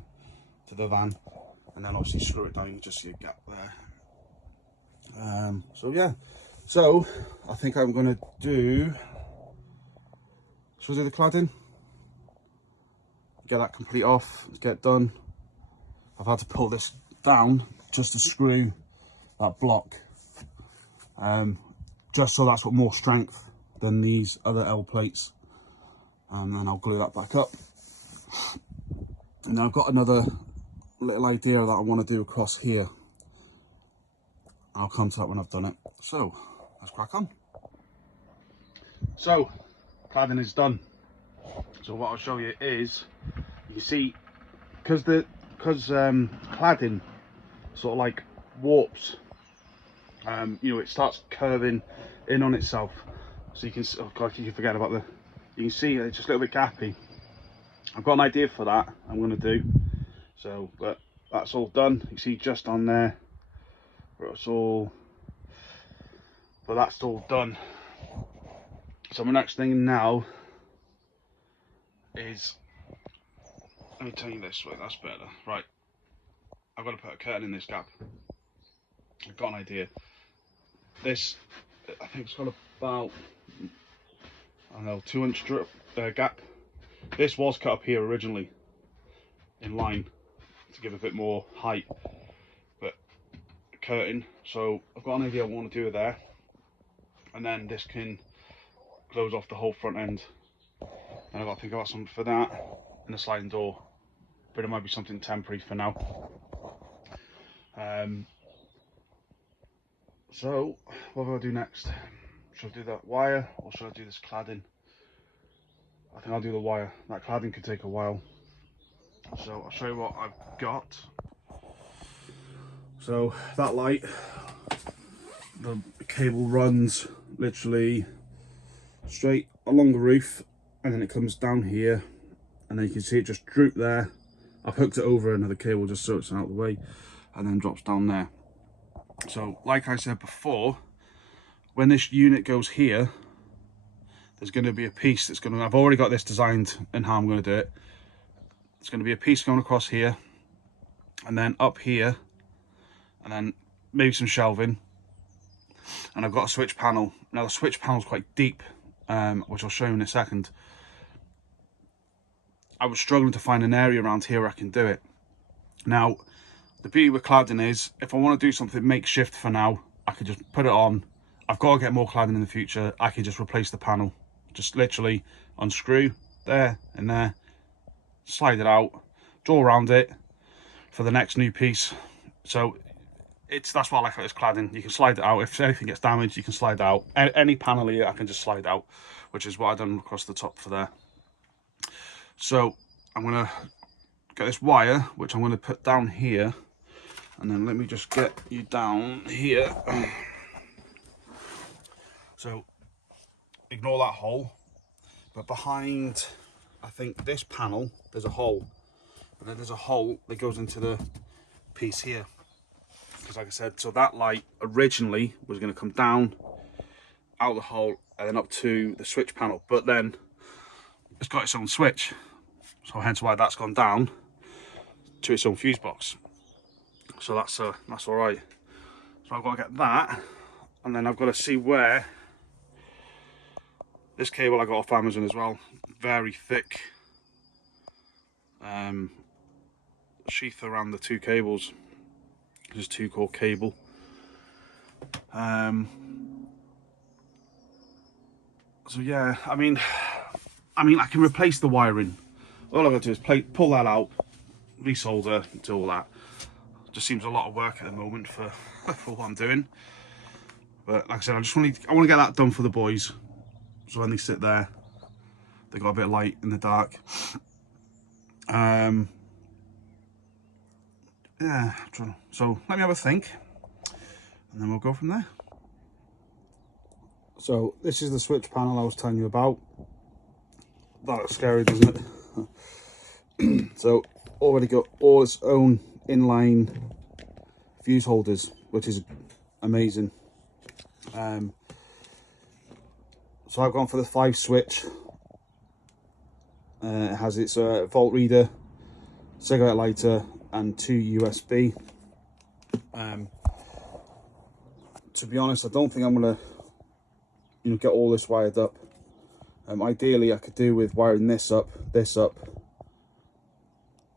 van, and then obviously screw it down. You can just see a gap there. So yeah, so I think I'm going to do. Should I do the cladding? Get that complete off. Get it done. I've had to pull this down just to screw that block, just so that's got more strength than these other L plates. And then I'll glue that back up. And then I've got another little idea that I want to do across here. I'll come to that when I've done it. So let's crack on. So cladding is done. So what I'll show you is, you can see, because cladding sort of like warps, you know, it starts curving in on itself. So you can, oh god, you can forget about the, you can see it's just a little bit gappy. I've got an idea for that I'm going to do. So, but that's all done. You see just on there, where it's all, but that's all done. So my next thing now is, let me turn you this way, that's better. Right, I've got to put a curtain in this gap. I've got an idea. This, I think it's got about, I don't know, 2-inch gap. This was cut up here originally in line to give a bit more height, but curtain. So I've got an idea what I want to do with there, and then this can close off the whole front end. And I've got to think about something for that, and the sliding door, but it might be something temporary for now. So what do I do next? Should I do that wire, or should I do this cladding? I think I'll do the wire. That cladding could take a while. So I'll show you what I've got. So that light, the cable runs literally straight along the roof, and then it comes down here, and then you can see it just droop there. I've hooked it over another cable just so it's out of the way, and then drops down there. So like I said before, when this unit goes here, there's going to be a piece that's going to, I've already got this designed and how I'm going to do it. It's going to be a piece going across here, and then up here, and then maybe some shelving, and I've got a switch panel. Now the switch panel is quite deep, which I'll show you in a second. I was struggling to find an area around here where I can do it. Now the beauty with cladding is, if I want to do something makeshift for now, I can just put it on. I've got to get more cladding in the future. I can just replace the panel, just literally unscrew there and there, slide it out, draw around it for the next new piece. So that's what I like about this cladding. You can slide it out. If anything gets damaged, you can slide out. Any panel here, I can just slide out, which is what I've done across the top for there. So I'm going to get this wire, which I'm going to put down here, and then let me just get you down here. So ignore that hole, but behind, I think this panel, there's a hole, and then there's a hole that goes into the piece here. Because like I said, so that light originally was going to come down out the hole and then up to the switch panel, but then it's got its own switch, so hence why that's gone down to its own fuse box. So that's all right. So I've got to get that, and then I've got to see where this cable I got off Amazon as well, very thick sheath around the two cables. Just 2-core cable. So yeah, I mean I can replace the wiring. All I've got to do is pull that out, resolder, do all that. Just seems a lot of work at the moment for for what I'm doing. But like I said, I want to get that done for the boys, so when they sit there, They got a bit of light in the dark. Yeah, so let me have a think, and then we'll go from there. So this is the switch panel I was telling you about. That looks scary, doesn't it? So already got all its own inline fuse holders, which is amazing. So I've gone for the 5 switch. It has its volt reader, cigarette lighter, and 2 USB. To be honest, I don't think I'm gonna, get all this wired up. Ideally, I could do with wiring this up,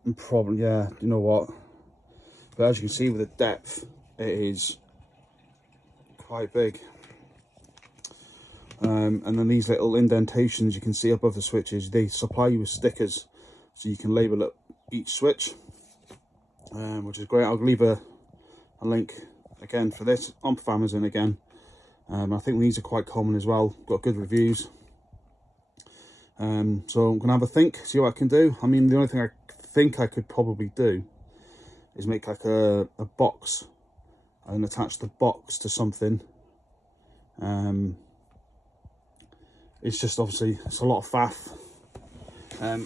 and probably, yeah, you know what? But as you can see with the depth, it is quite big. And then these little indentations you can see above the switches, they supply you with stickers, so you can label up each switch, which is great. I'll leave a link again for this on Amazon again. I think these are quite common as well, got good reviews. So I'm gonna have a think, see what I can do. I mean, the only thing I think I could probably do is make like a box and attach the box to something. It's just obviously it's a lot of faff.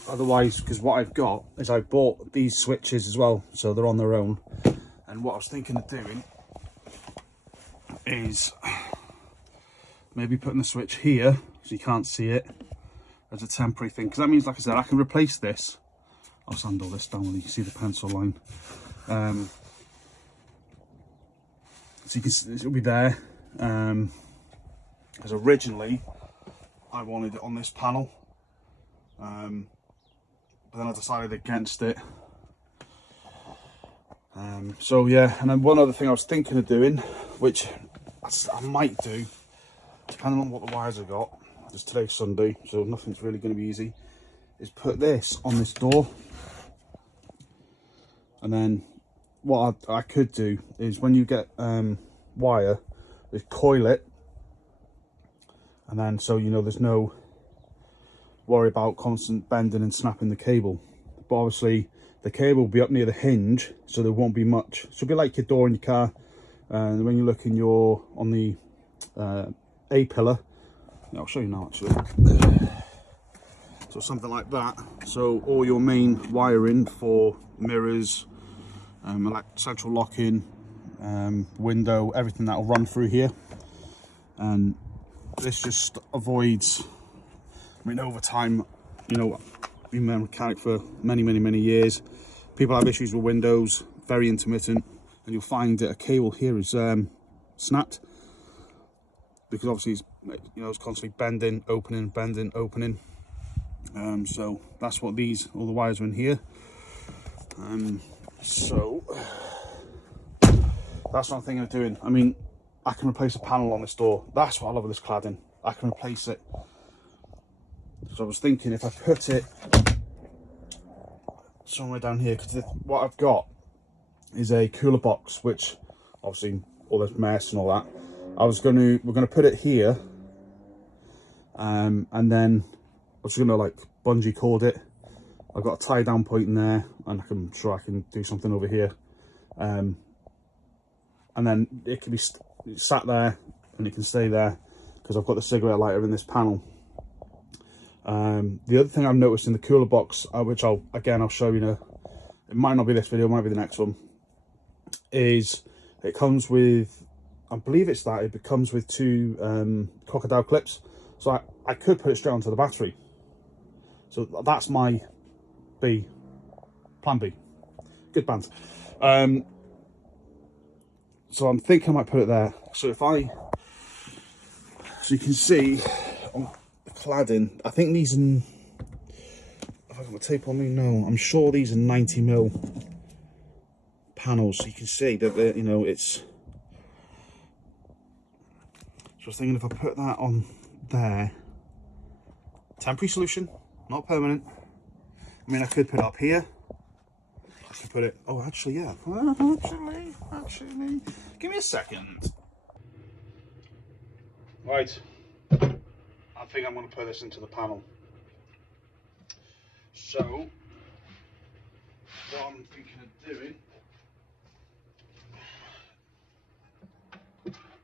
Otherwise, because what I've got is I bought these switches as well, so they're on their own. And what I was thinking of doing is maybe putting the switch here so you can't see it as a temporary thing, because that means, like I said, I can replace this. I'll sand all this down when you can see the pencil line. So you can see it'll be there. Because originally I wanted it on this panel, but then I decided against it. So yeah, and then one other thing I was thinking of doing, which I might do, depending on what the wires I got, because today's Sunday, so nothing's really going to be easy, is put this on this door. And then what I could do is when you get wire, is coil it, and then so there's no worry about constant bending and snapping the cable. But obviously the cable will be up near the hinge, so there won't be much. So it'll be like your door in your car, and when you look in on the A pillar, I'll show you now actually. So something like that. So all your main wiring for mirrors, like central locking, window, everything that will run through here. And this just avoids, I mean, over time, I've been a mechanic for many years. People have issues with windows, very intermittent, and you'll find that a cable here is snapped, because obviously it's constantly bending, opening, bending, opening. So that's what all the wires are in here. So that's what I'm thinking of doing. I mean, I can replace a panel on this door. That's what I love with this cladding. I can replace it. So I was thinking if I put it somewhere down here, because what I've got is a cooler box, which obviously all this mess and all that. We're gonna put it here, and then I'm just gonna like bungee cord it. I've got a tie down point in there, and I'm sure I can do something over here. And then it can be sat there, and it can stay there because I've got the cigarette lighter in this panel. The other thing I've noticed in the cooler box, which I'll show you now, it might not be this video, it might be the next one, is it comes with, I believe it's that, it comes with 2 crocodile clips, so I could put it straight onto the battery. So that's my plan B. Good band. So I'm thinking I might put it there. So you can see on the cladding, I think these are, have I got my tape on me? No, I'm sure these are 90mm panels. So you can see that it's. So I was thinking if I put that on there, temporary solution, not permanent. I mean, I could put it up here. I could put it. Oh, actually, yeah. Actually, give me a second. Right. I think I'm going to put this into the panel. So what I'm thinking of doing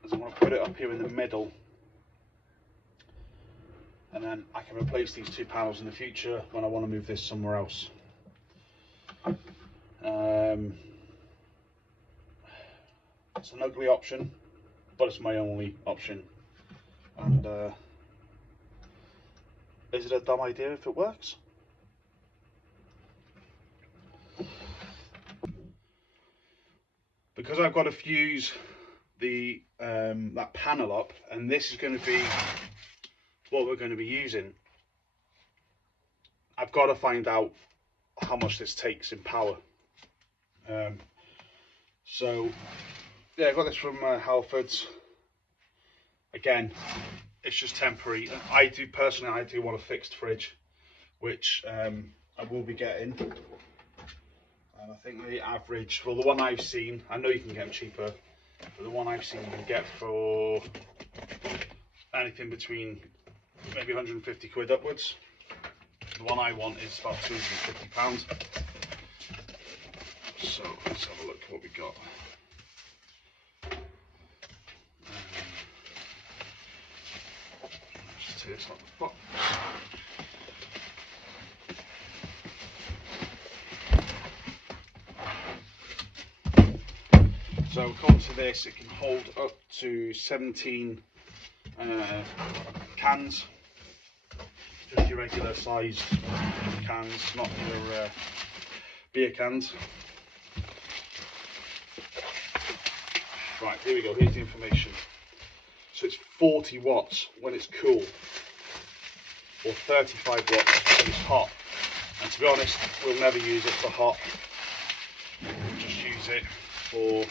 is I want to put it up here in the middle, and then I can replace these two panels in the future when I want to move this somewhere else. It's an ugly option, but it's my only option. And is it a dumb idea if it works? Because I've got to fuse the that panel up, and this is going to be what we're going to be using. I've got to find out how much this takes in power. So yeah, I got this from Halfords. Again, it's just temporary. I do want a fixed fridge, which I will be getting. And I think the average, well, the one I've seen, I know you can get them cheaper, but the one I've seen you can get for anything between maybe 150 quid upwards. The one I want is about £250. So let's have a look what we got. Let's take this out the box. So according to this, it can hold up to 17 cans, just your regular sized cans, not your beer cans. Right, here we go, here's the information. So it's 40 watts when it's cool, or 35 watts when it's hot. And to be honest, we'll never use it for hot, we'll just use it for...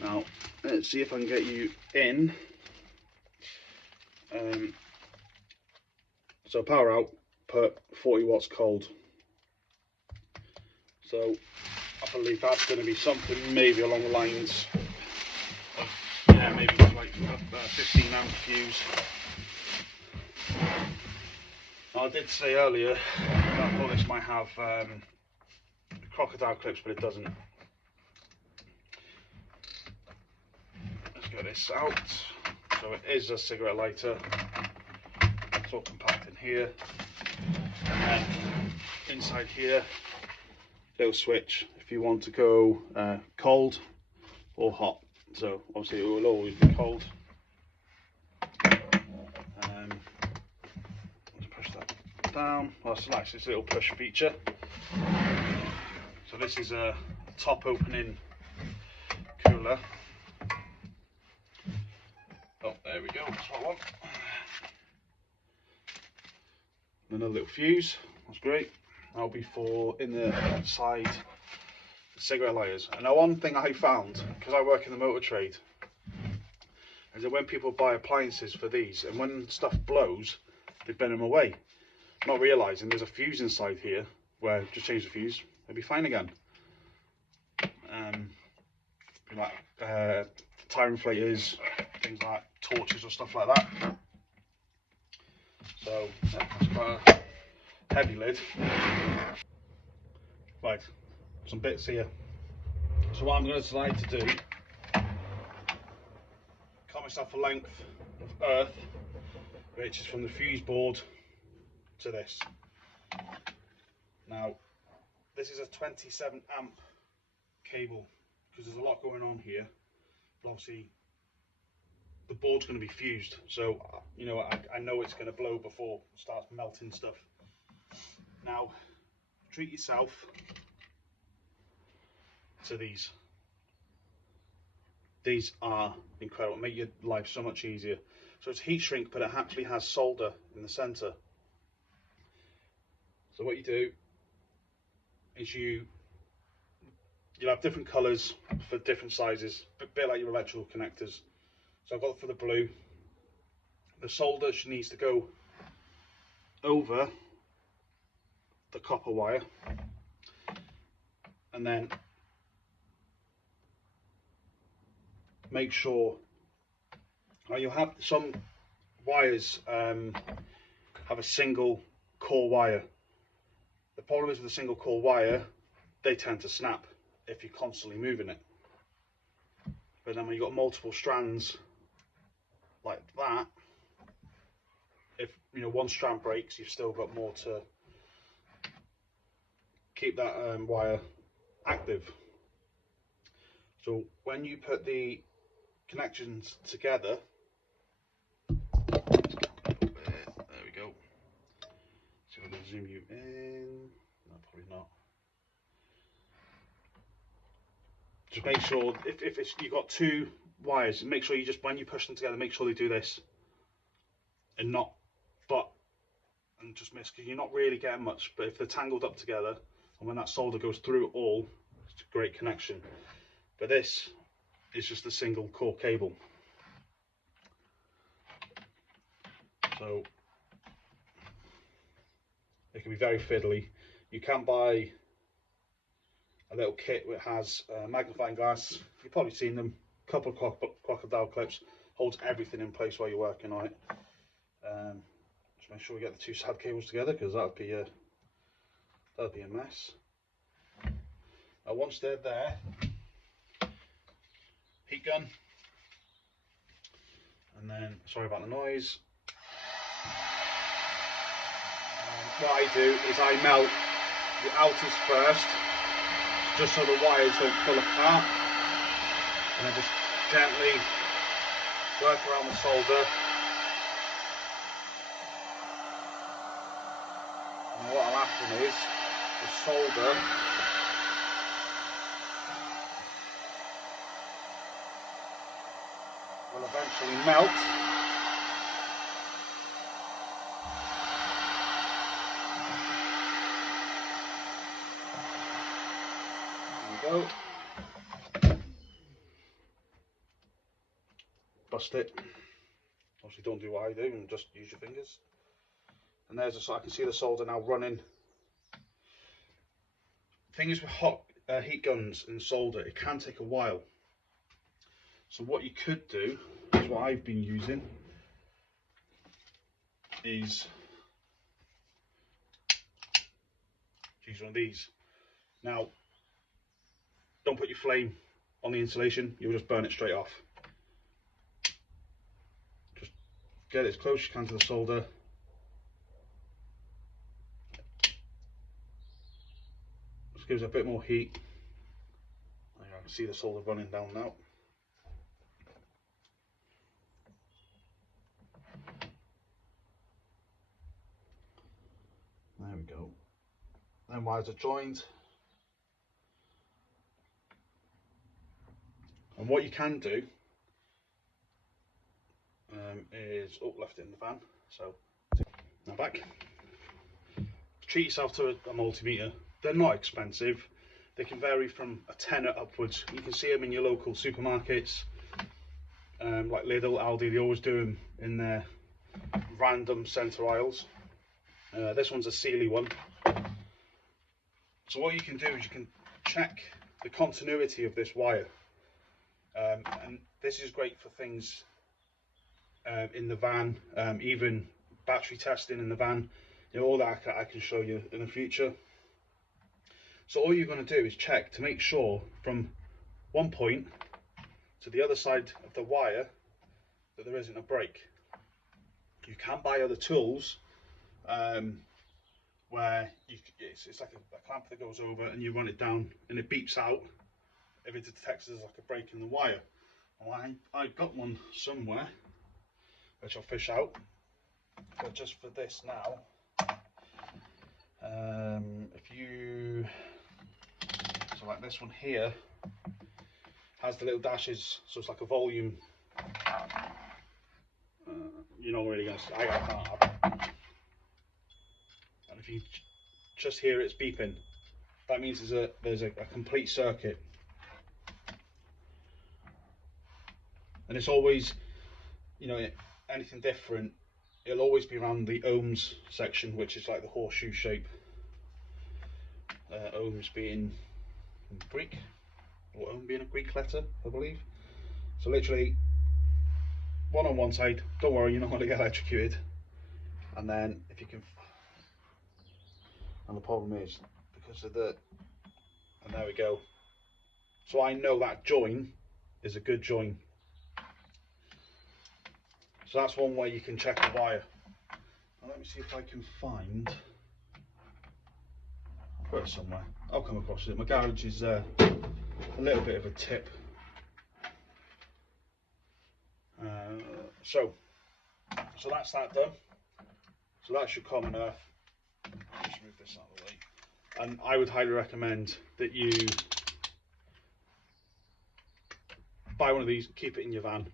Now, let's see if I can get you in. So power out, put 40 watts cold. So I believe that's going to be something maybe along the lines of, yeah, maybe like a 15 amp fuse. Now, I did say earlier that I thought this might have crocodile clips, but it doesn't. Let's get this out. So it is a cigarette lighter. It's all compact in here. And then inside here, little switch if you want to go cold or hot. So obviously it will always be cold. Let's push that down. Well, it's nice, this little push feature. So this is a top opening cooler. Oh, there we go, that's what I want. Another little fuse, that's great. That'll be for in the side cigarette lighters. And now one thing I found, because I work in the motor trade, is that when people buy appliances for these, and when stuff blows, they burn them away, not realising there's a fuse inside here, where just change the fuse, it'll be fine again. Like tire inflators, things like torches or stuff like that. So that's quite a heavy lid. Right, some bits here. So what I'm going to decide to do, cut myself a length of earth, which is from the fuse board to this. Now, this is a 27 amp cable, because there's a lot going on here. But obviously, the board's going to be fused, so you know I know it's going to blow before it starts melting stuff. Now, treat yourself to these. These are incredible, make your life so much easier. So it's heat shrink, but it actually has solder in the center. So what you do is you'll have different colors for different sizes, a bit like your electrical connectors. So I've got for the blue. The solder needs to go over the copper wire, and then make sure you have some wires have a single core wire, problem is with a single core wire, they tend to snap if you're constantly moving it. But then when you've got multiple strands like that, if one strand breaks, you've still got more to keep that wire active. So when you put the connections together, there we go. So I'm going to zoom you in. No, probably not. Just make sure if you've got two wires, make sure you just, when you push them together, make sure they do this and not butt and just miss, because you're not really getting much. But if they're tangled up together and when that solder goes through it all, it's a great connection. But this is just a single core cable. So it can be very fiddly. You can buy a little kit that has magnifying glass. You've probably seen them. A couple of crocodile clips, holds everything in place while you're working on it. Just make sure we get the two sad cables together, because that'd be a mess. Now once they're there, heat gun, and then sorry about the noise. What I do is I melt the outers first, just so the wires don't pull apart, and then just gently work around the solder. And what'll happen is the solder will eventually melt. There we go. Bust it. Obviously don't do what I do and just use your fingers. And there's so I can see the solder now running. Thing is with hot heat guns and solder, it can take a while. So what you could do, is what I've been using, is use one of these. Now, don't put your flame on the insulation, you'll just burn it straight off. Just get it as close as you can to the solder. Just gives it a bit more heat. I can see the solder running down now. There we go. Then wires are joined. And what you can do is, oh, left it in the van, so now back. Treat yourself to a multimeter. They're not expensive. They can vary from a tenner upwards. You can see them in your local supermarkets, like Lidl, Aldi. They always do them in their random centre aisles. This one's a Sealy one. So what you can do is you can check the continuity of this wire. And this is great for things in the van, even battery testing in the van, all that I can show you in the future. So all you're going to do is check to make sure from one point to the other side of the wire that there isn't a break. You can buy other tools where it's like a clamp that goes over and you run it down and it beeps out if it detects there's like a break in the wire. Well, I've got one somewhere which I'll fish out, but just for this now, if you, so like this one here has the little dashes, so it's like a volume. You're not really going to, I can't. And if you just hear it's beeping, that means there's a complete circuit. And it's always, anything different, it'll always be around the ohms section, which is like the horseshoe shape. Ohms being Greek, or ohm being a Greek letter, I believe. So literally, one on one side, don't worry, you're not going to get electrocuted. And then if you can, And the problem is, because of the, and there we go. So I know that join is a good join. So that's one way you can check the wire. Now let me see if I can find, I'll put it somewhere. I'll come across it. My garage is a little bit of a tip. So that's that done. So that should come enough. Just move this out of the way. And I would highly recommend that you buy one of these, keep it in your van.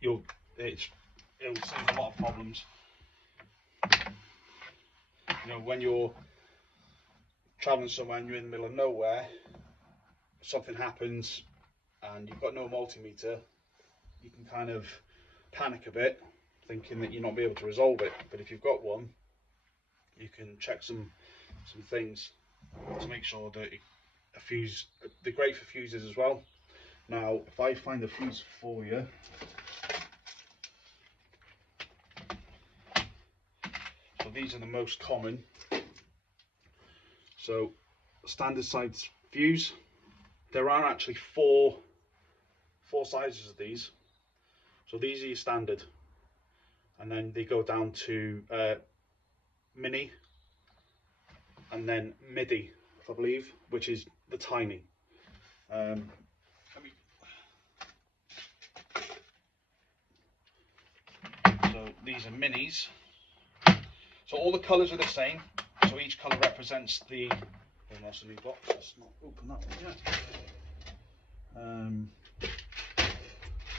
It'll save a lot of problems. You know, when you're traveling somewhere and you're in the middle of nowhere, something happens and you've got no multimeter, you can kind of panic a bit, thinking that you're not be able to resolve it. But if you've got one, you can check some things to make sure that a fuse, they're great for fuses as well. Now, if I find a fuse for you, so these are the most common. So standard size fuse, there are actually four sizes of these. So these are your standard, and then they go down to mini, and then midi, I believe, which is the tiny. So these are minis. So all the colours are the same. So each colour represents the. Oh, that's a new box. Let's not open that one yet.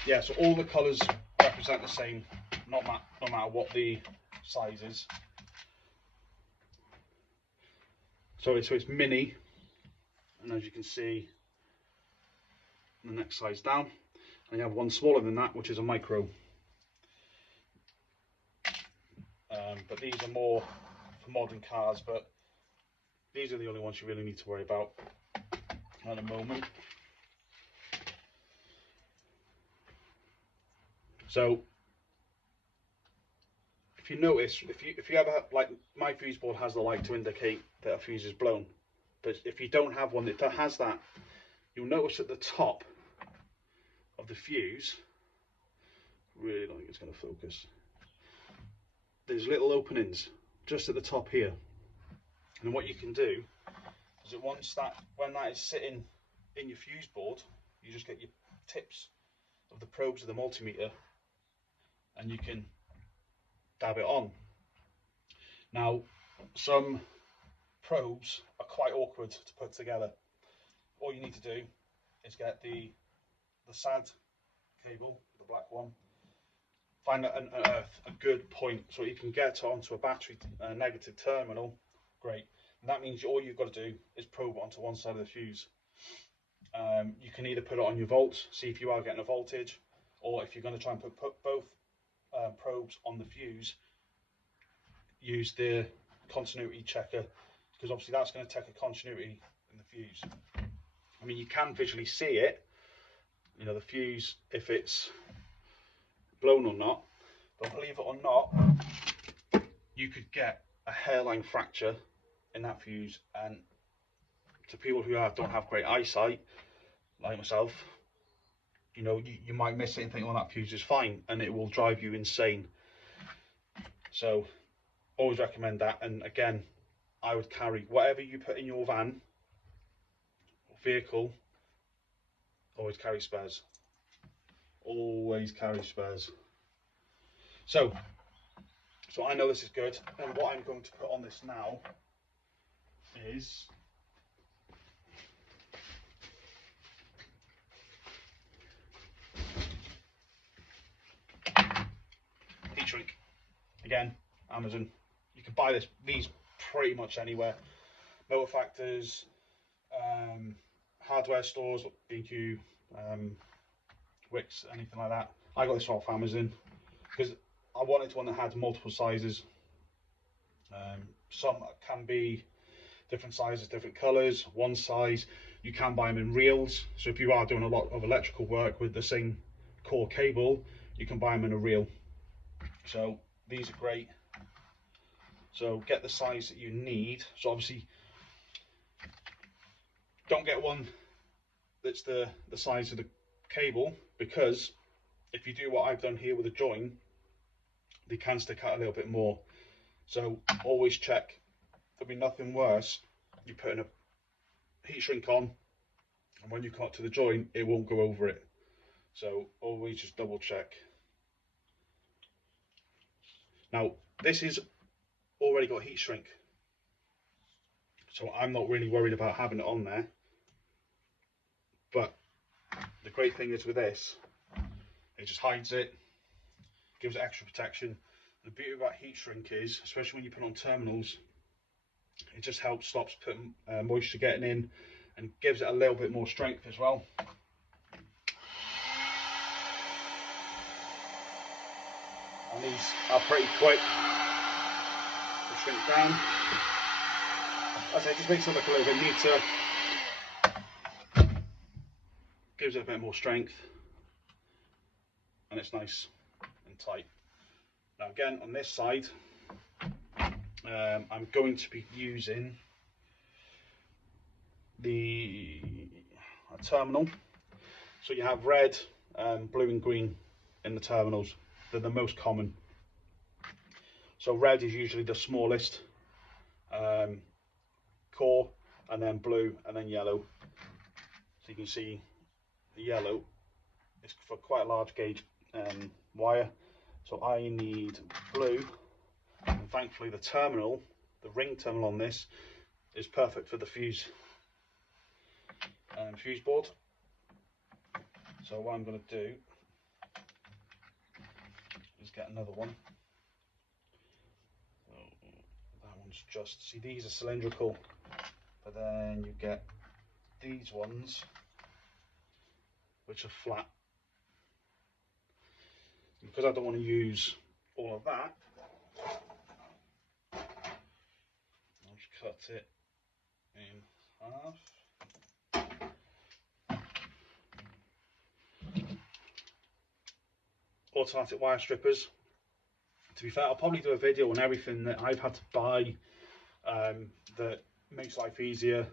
Yeah. So all the colours represent the same, no matter what the size is. So it's mini, and as you can see, the next size down, and you have one smaller than that, which is a micro. But these are more for modern cars, but these are the only ones you really need to worry about at the moment. So if you notice, if you ever, like my fuse board has the light to indicate that a fuse is blown, but if you don't have one that has that, you'll notice at the top of the fuse, really don't think it's going to focus, there's little openings just at the top here. And what you can do is that when that is sitting in your fuse board, you just get your tips of the probes of the multimeter and you can dab it on. Now, some probes are quite awkward to put together. All you need to do is get the SAD cable, the black one, find a good point so you can get onto a battery negative terminal. Great. And that means all you've got to do is probe it onto one side of the fuse. You can either put it on your volts, see if you are getting a voltage, or if you're going to try and put both probes on the fuse, use the continuity checker, because obviously that's going to take a continuity in the fuse. I mean, you can visually see it, you know, the fuse, if it's blown or not, but believe it or not, you could get a hairline fracture in that fuse, and to people who don't have great eyesight, like myself, you know, you might miss it and think, well, that fuse is fine, and it will drive you insane. So always recommend that. And again, I would carry whatever you put in your van or vehicle, always carry spares. Always carry spares. So I know this is good, and what I'm going to put on this now is heat shrink. Again, Amazon. You can buy these pretty much anywhere. Motor factors, hardware stores, BQ, Wix, anything like that. I got this off Amazon because I wanted one that had multiple sizes. Some can be different sizes, different colours. One size, you can buy them in reels. So if you are doing a lot of electrical work with the same core cable, you can buy them in a reel. So these are great. So get the size that you need. So obviously don't get one that's the size of the cable, because if you do what I've done here with the join, they can stick out a little bit more. So always check. There'll be nothing worse. You're putting a heat shrink on, and when you cut to the join, it won't go over it. So always just double check. Now this is already got heat shrink, so I'm not really worried about having it on there. But the great thing is with this, it just hides it, gives it extra protection. The beauty about heat shrink is, especially when you put on terminals, it just stops putting moisture getting in, and gives it a little bit more strength as well. And these are pretty quick to shrink down. As I say, it just makes it look a little bit neater, gives it a bit more strength, and it's nice and tight. Now again, on this side, I'm going to be using a terminal. So you have red, blue and green in the terminals. They're the most common. So red is usually the smallest core, and then blue, and then yellow. So you can see the yellow is for quite a large gauge wire. So I need blue, and thankfully the terminal, the ring terminal on this, is perfect for the fuse board. So what I'm going to do is get another one. So that one's just, see, these are cylindrical, but then you get these ones which are flat. Because I don't want to use all of that, I'll just cut it in half. Automatic wire strippers. To be fair, I'll probably do a video on everything that I've had to buy that makes life easier.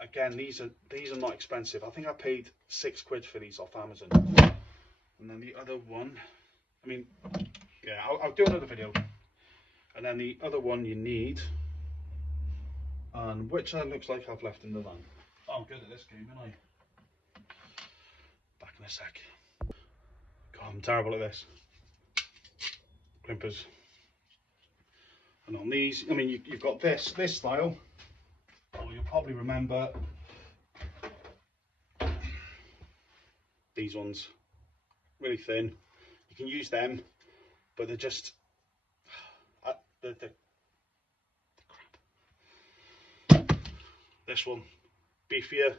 Again, these are not expensive. I think I paid £6 for these off Amazon. And then the other one, I mean, yeah, I'll do another video. And then the other one you need, and which looks like I've left in the van. Oh, I'm good at this game, aren't I? Back in a sec. God, I'm terrible at this. Crimpers. And on these, I mean, you've got this style. Or you'll probably remember these ones, really thin. You can use them, but they're just they're crap. This one, beefier,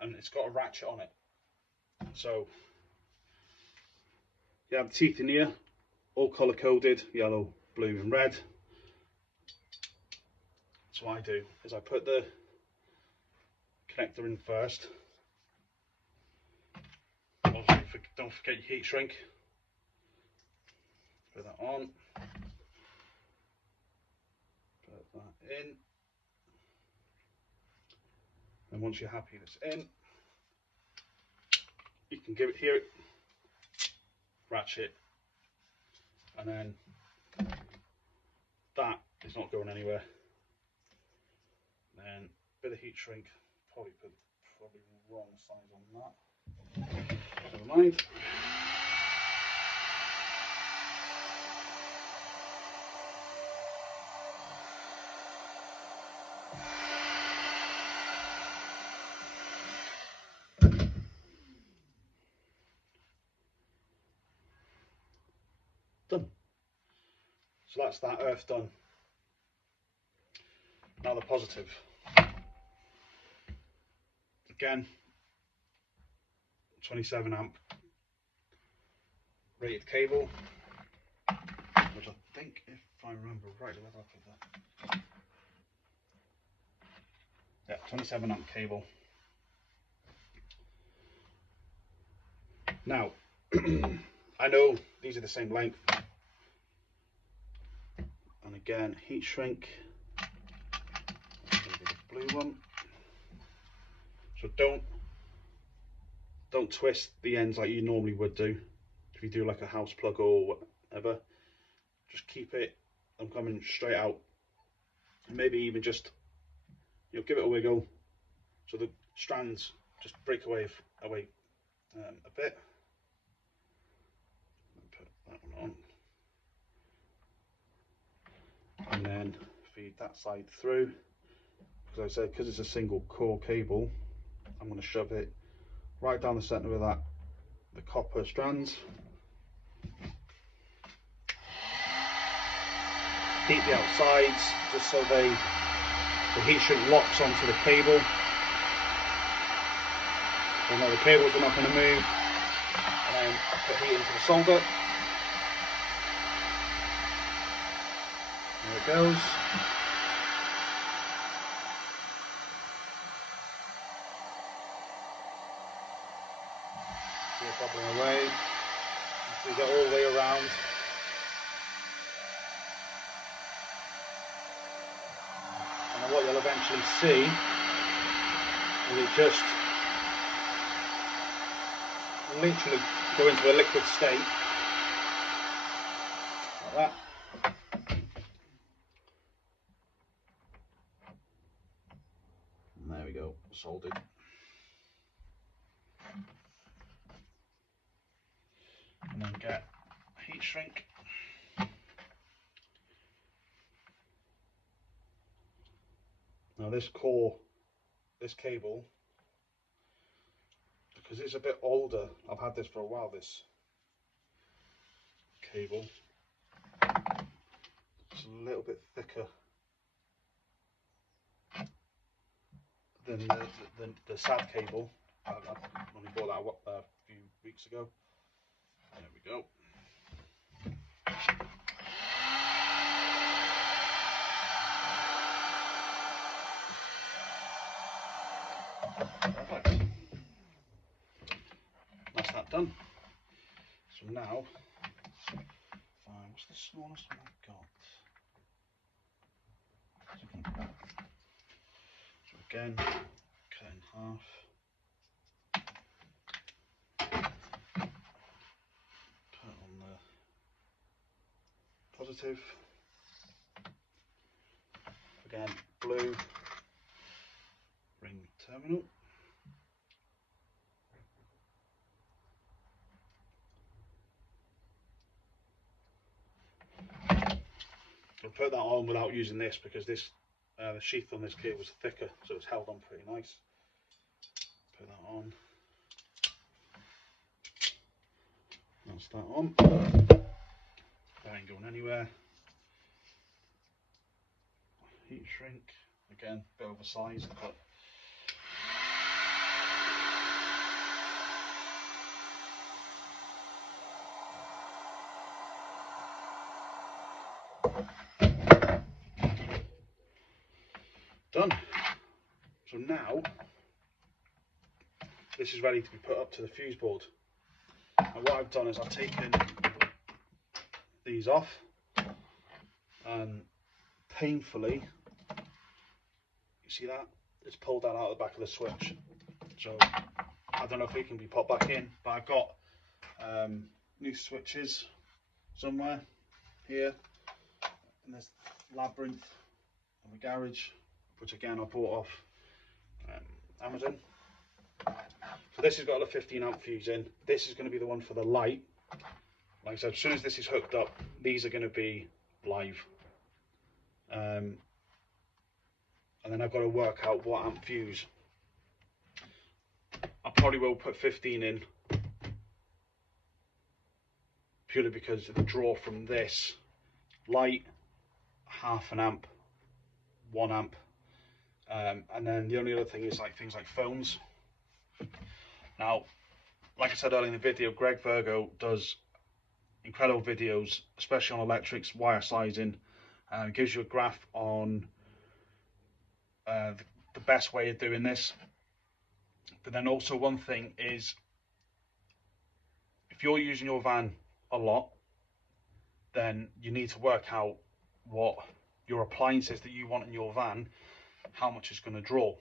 and it's got a ratchet on it. So you have the teeth in here, all colour coded, yellow, blue and red. So what I do is I put the connector in first. Obviously, don't forget your heat shrink. Put that on. Put that in. And once you're happy that's in, you can give it here, ratchet, and then that is not going anywhere. Then a bit of heat shrink, probably the wrong size on that. Never mind. Done. So that's that earth done. Now the positive. Again, 27 amp rated cable, which I think, if I remember right, where did I put that? Yeah, 27 amp cable. Now, I know these are the same length, again, heat shrink. That's going to be the blue one. So don't twist the ends like you normally would do if you do like a house plug or whatever. Just keep it, I'm coming straight out. Maybe even just, give it a wiggle so the strands just break away a bit. Put that one on, and then feed that side through. Because I said, because it's a single core cable, I'm going to shove it right down the centre of the copper strands. Keep the outsides just so the heat shrink locks onto the cable. So now the cables are not going to move. And then put heat into the solder. There it goes. See it bubbling away. So you get all the way around. And what you'll eventually see is it just literally go into a liquid state like that. And there we go, soldered. And then get a heat shrink. Now this cable, because it's a bit older, I've had this for a while, this cable, it's a little bit thicker than the SAD cable. I only bought that a few weeks ago. There we go. Perfect. That's that done. So now, what's the smallest one I've got? So again, cut in half. Put on the positive. Again, blue ring terminal. I'll put that on without using this because this the sheath on this cable was thicker, so it's held on pretty nice. Put that on. That's that on. That ain't going anywhere. Heat shrink, again, bit oversized, but done. So now this is ready to be put up to the fuse board. And what I've done is I've taken these off and painfully, you see that? It's pulled that out of the back of the switch. So I don't know if it can be put back in, but I've got new switches somewhere here in this labyrinth of a garage, which again I bought off Amazon. So this has got a 15 amp fuse in. This is going to be the one for the light. Like I said, as soon as this is hooked up, these are going to be live. And then I've got to work out what amp fuse. I probably will put 15 in, purely because of the draw from this light, half an amp, 1 amp. And then the only other thing is like things like phones. Now, like I said earlier in the video, Greg Virgo does incredible videos, especially on electrics, wire sizing. Gives you a graph on the best way of doing this. But then also one thing is, if you're using your van a lot, then you need to work out what your appliances that you want in your van, how much it's going to draw.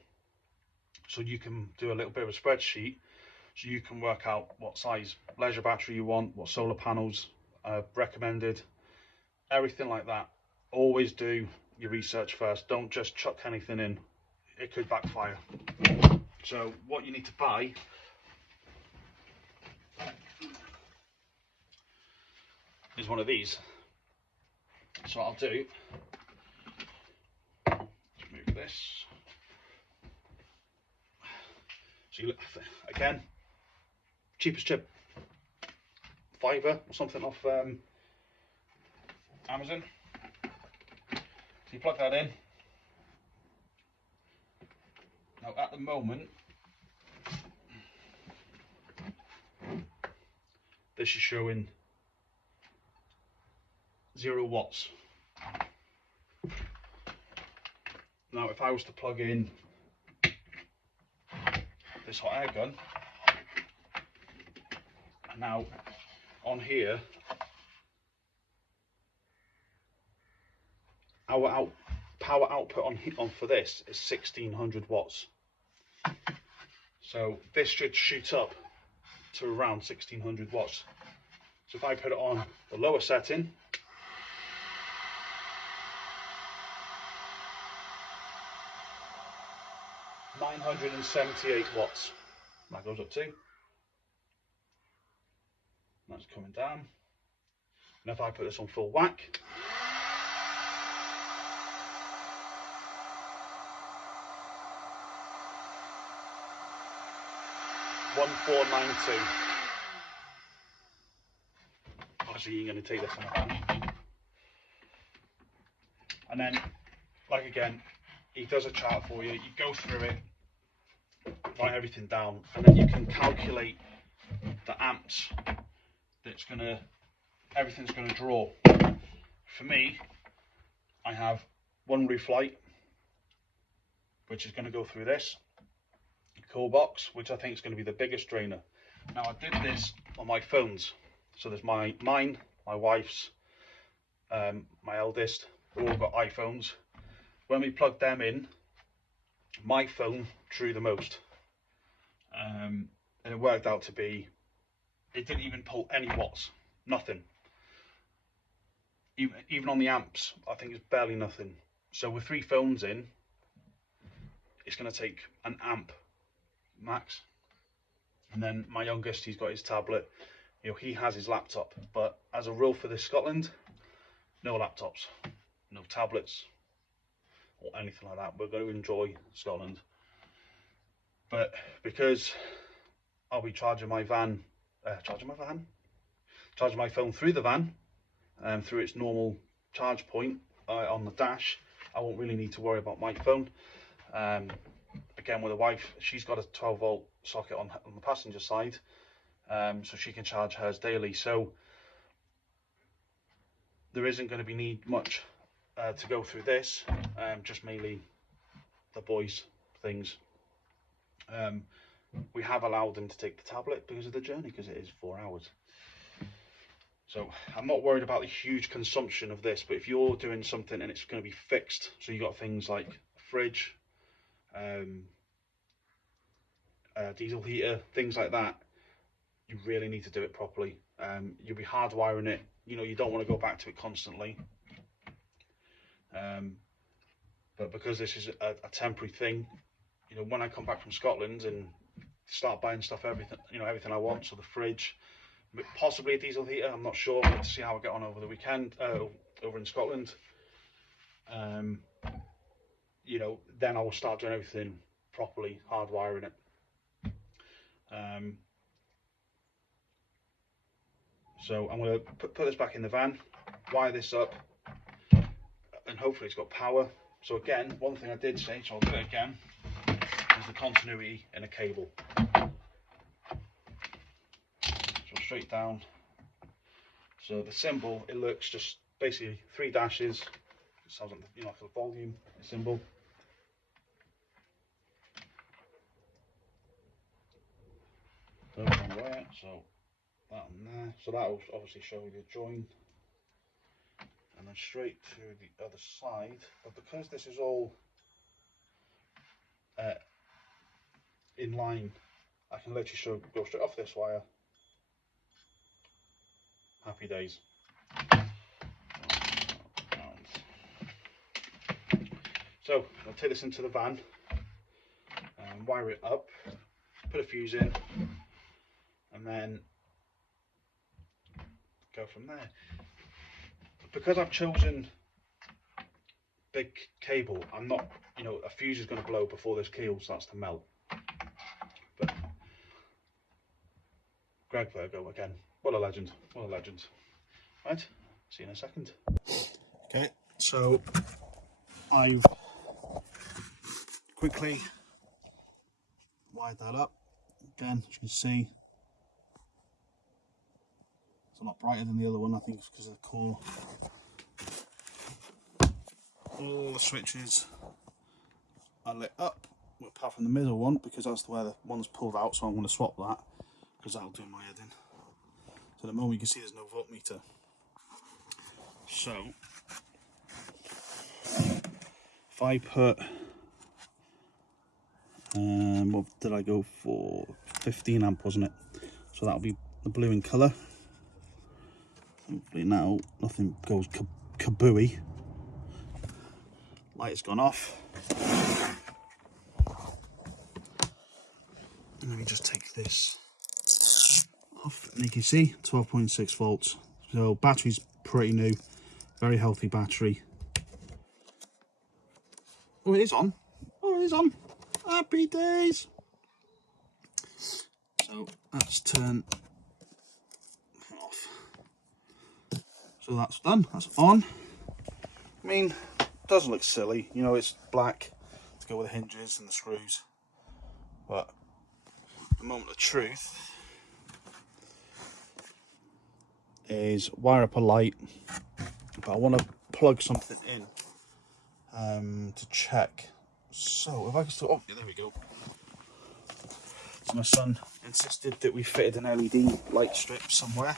So you can do a little bit of a spreadsheet, so you can work out what size leisure battery you want, what solar panels recommended, everything like that. Always do your research first. Don't just chuck anything in. It could backfire. So what you need to buy is one of these. So what I'll do, let's move this. So you look, again, cheapest chip, fiver or something off Amazon. So you plug that in. Now at the moment, this is showing 0 watts. Now if I was to plug in this hot air gun, and now on here, our power output on for this is 1600 watts. So this should shoot up to around 1600 watts. So if I put it on the lower setting, (978 watts. That goes up to. That's coming down. And if I put this on full whack, (1492). Obviously you're going to take this on a van. And then, like again, he does a chart for you. You go through it, write everything down, and then you can calculate the amps that's everything's gonna draw. For me, I have one roof light, which is gonna go through this cool box, which I think is going to be the biggest drainer. Now I did this on my phones, so there's mine, my wife's, my eldest. We all got iPhones. When we plugged them in, my phone drew the most, and it worked out to be, it didn't even pull any watts, nothing. Even on the amps, I think it's barely nothing. So with 3 phones in, it's going to take an amp max. And then my youngest, he's got his tablet, he has his laptop, but as a rule for this Scotland, no laptops, no tablets or anything like that. We're going to enjoy Scotland, but because I'll be charging my phone through the van, through its normal charge point on the dash, I won't really need to worry about my phone. Again, with the wife, she's got a 12-volt socket on the passenger side, so she can charge hers daily. So there isn't going to be need much to go through this, just mainly the boys' things. We have allowed them to take the tablet because of the journey, because it is 4 hours. So I'm not worried about the huge consumption of this, but if you're doing something and it's going to be fixed, so you got things like fridge, diesel heater, things like that, you really need to do it properly. You'll be hardwiring it, you don't want to go back to it constantly, but because this is a temporary thing, when I come back from Scotland and start buying stuff, everything I want, so the fridge, possibly a diesel heater, I'm not sure. We'll have to see how I get on over the weekend over in Scotland. Then I will start doing everything properly, hardwiring it. So I'm going to put this back in the van, wire this up, and hopefully it's got power. So again, one thing I did say, so I'll do it again, is the continuity in a cable. So straight down. So the symbol, it looks just basically 3 dashes. It sounds like like a volume symbol. So that on there. So that will obviously show you the join, and then straight to the other side. But because this is all in line, I can literally go straight off this wire. Happy days. So I'll take this into the van and wire it up, put a fuse in, and then go from there. Because I've chosen big cable, I'm not, you know, a fuse is going to blow before this cable starts to melt. But Greg Virgo again, what a legend, what a legend. Right, see you in a second. Okay, so I've quickly wired that up. Again, as you can see, it's a lot brighter than the other one. I think it's because of the core. All the switches are lit up, apart from the middle one, because that's where the one's pulled out, so I'm going to swap that, because that'll do my head in. So at the moment you can see there's no voltmeter. So, if I put, what did I go for? 15 amp, wasn't it? So that'll be the blue in colour. Hopefully now nothing goes kabooey. Light has gone off. And let me just take this off, and you can see 12.6 volts. So battery's pretty new, very healthy battery. Oh, it is on. Oh, it is on. Happy days. So let's turn it off. So that's done. That's on. I mean, it does look silly. You know, it's black to go with the hinges and the screws. But the moment of truth is wire up a light. But I want to plug something in to check. So if I can still, oh yeah, there we go. So my son insisted that we fitted an LED light strip somewhere.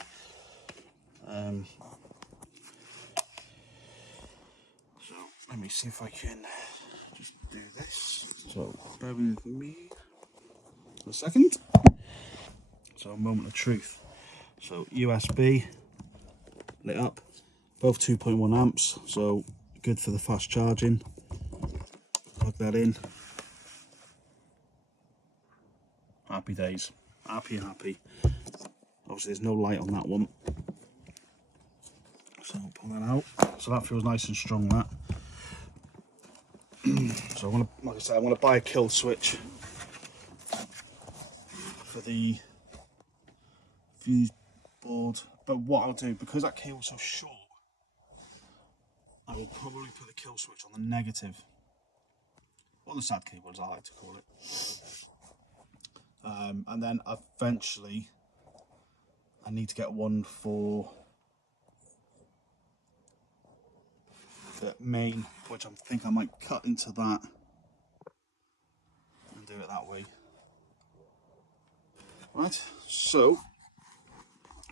So let me see if I can just do this. So bear with me a second. So a moment of truth. So USB lit up, both 2.1 amps, so good for the fast charging. Plug that in. Happy days. Happy. Obviously there's no light on that one. So I'll pull that out. So that feels nice and strong, that. So I'm gonna, like I said, I'm gonna buy a kill switch for the fuse board. But what I'll do, because that cable's so short, I will probably put the kill switch on the negative, or the sad cable as I like to call it. And then eventually I need to get one for the main, which I think I might cut into that and do it that way. Right, so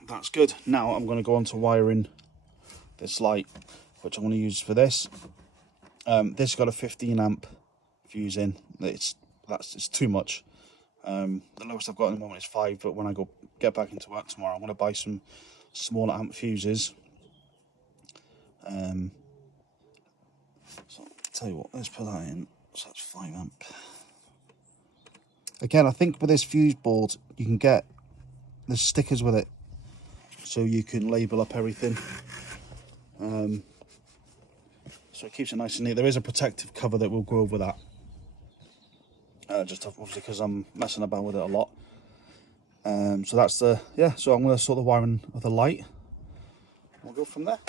that's good. Now I'm going to go on to wiring this light, which I'm going to use for this. This has got a 15 amp fuse in. It's too much. The lowest I've got at the moment is 5, but when I get back into work tomorrow, I'm going to buy some smaller amp fuses. So I'll tell you what, let's put that in. So that's 5 amp. Again, I think with this fuse board, you can get the stickers with it, so you can label up everything. So it keeps it nice and neat. There is a protective cover that will go over that. Just obviously because I'm messing about with it a lot. So that's so I'm going to sort the wiring of the light. We'll go from there.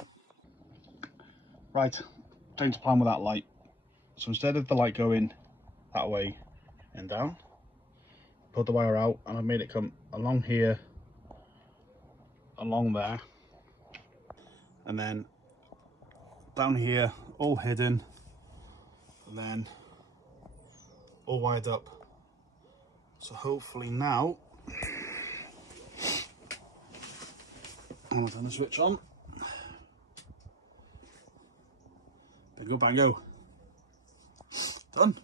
Right, change the plan with that light. So instead of the light going that way and down, pulled the wire out, and I've made it come along here, along there, and then down here, all hidden, and then all wired up. So hopefully now, I'll turn the switch on. Bango, bango. Done.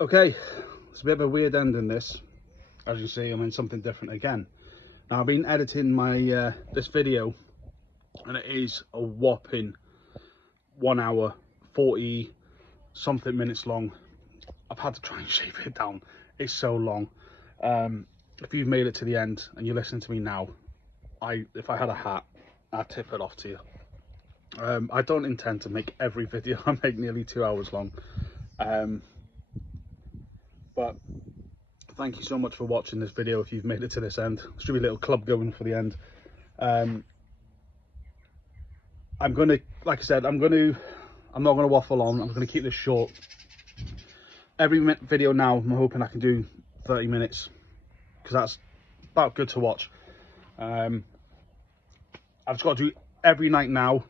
Okay, it's a bit of a weird ending this. As you see, I'm in something different again. Now I've been editing my this video, and it is a whopping 1 hour 40 something minutes long. I've had to try and shave it down. It's so long. If you've made it to the end and you're listening to me now, if I had a hat, I'd tip it off to you. I don't intend to make every video I make nearly 2 hours long, but thank you so much for watching this video. If you've made it to this end, there should be a little club going for the end. I'm gonna, like I said, I'm not gonna waffle on. I'm gonna keep this short. Every video now, I'm hoping I can do 30 minutes, because that's about good to watch. I've just got to do every night now.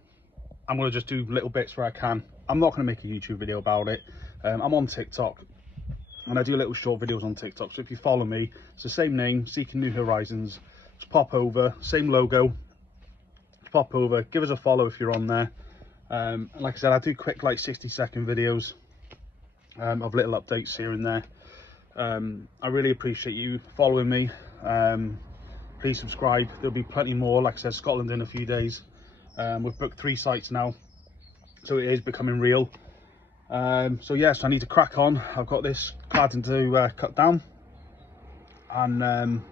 I'm going to just do little bits where I can. I'm not going to make a YouTube video about it. I'm on TikTok, and I do little short videos on TikTok. So if you follow me, it's the same name, Seeking New Horizons. Just pop over, same logo. Pop over, give us a follow if you're on there. And like I said, I do quick, like 60-second videos of little updates here and there. I really appreciate you following me. Please subscribe. There'll be plenty more. Like I said, Scotland in a few days. We've booked 3 sites now, so it is becoming real. So yes, I need to crack on. I've got this cladding to cut down, and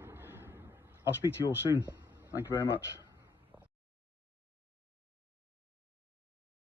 I'll speak to you all soon. Thank you very much.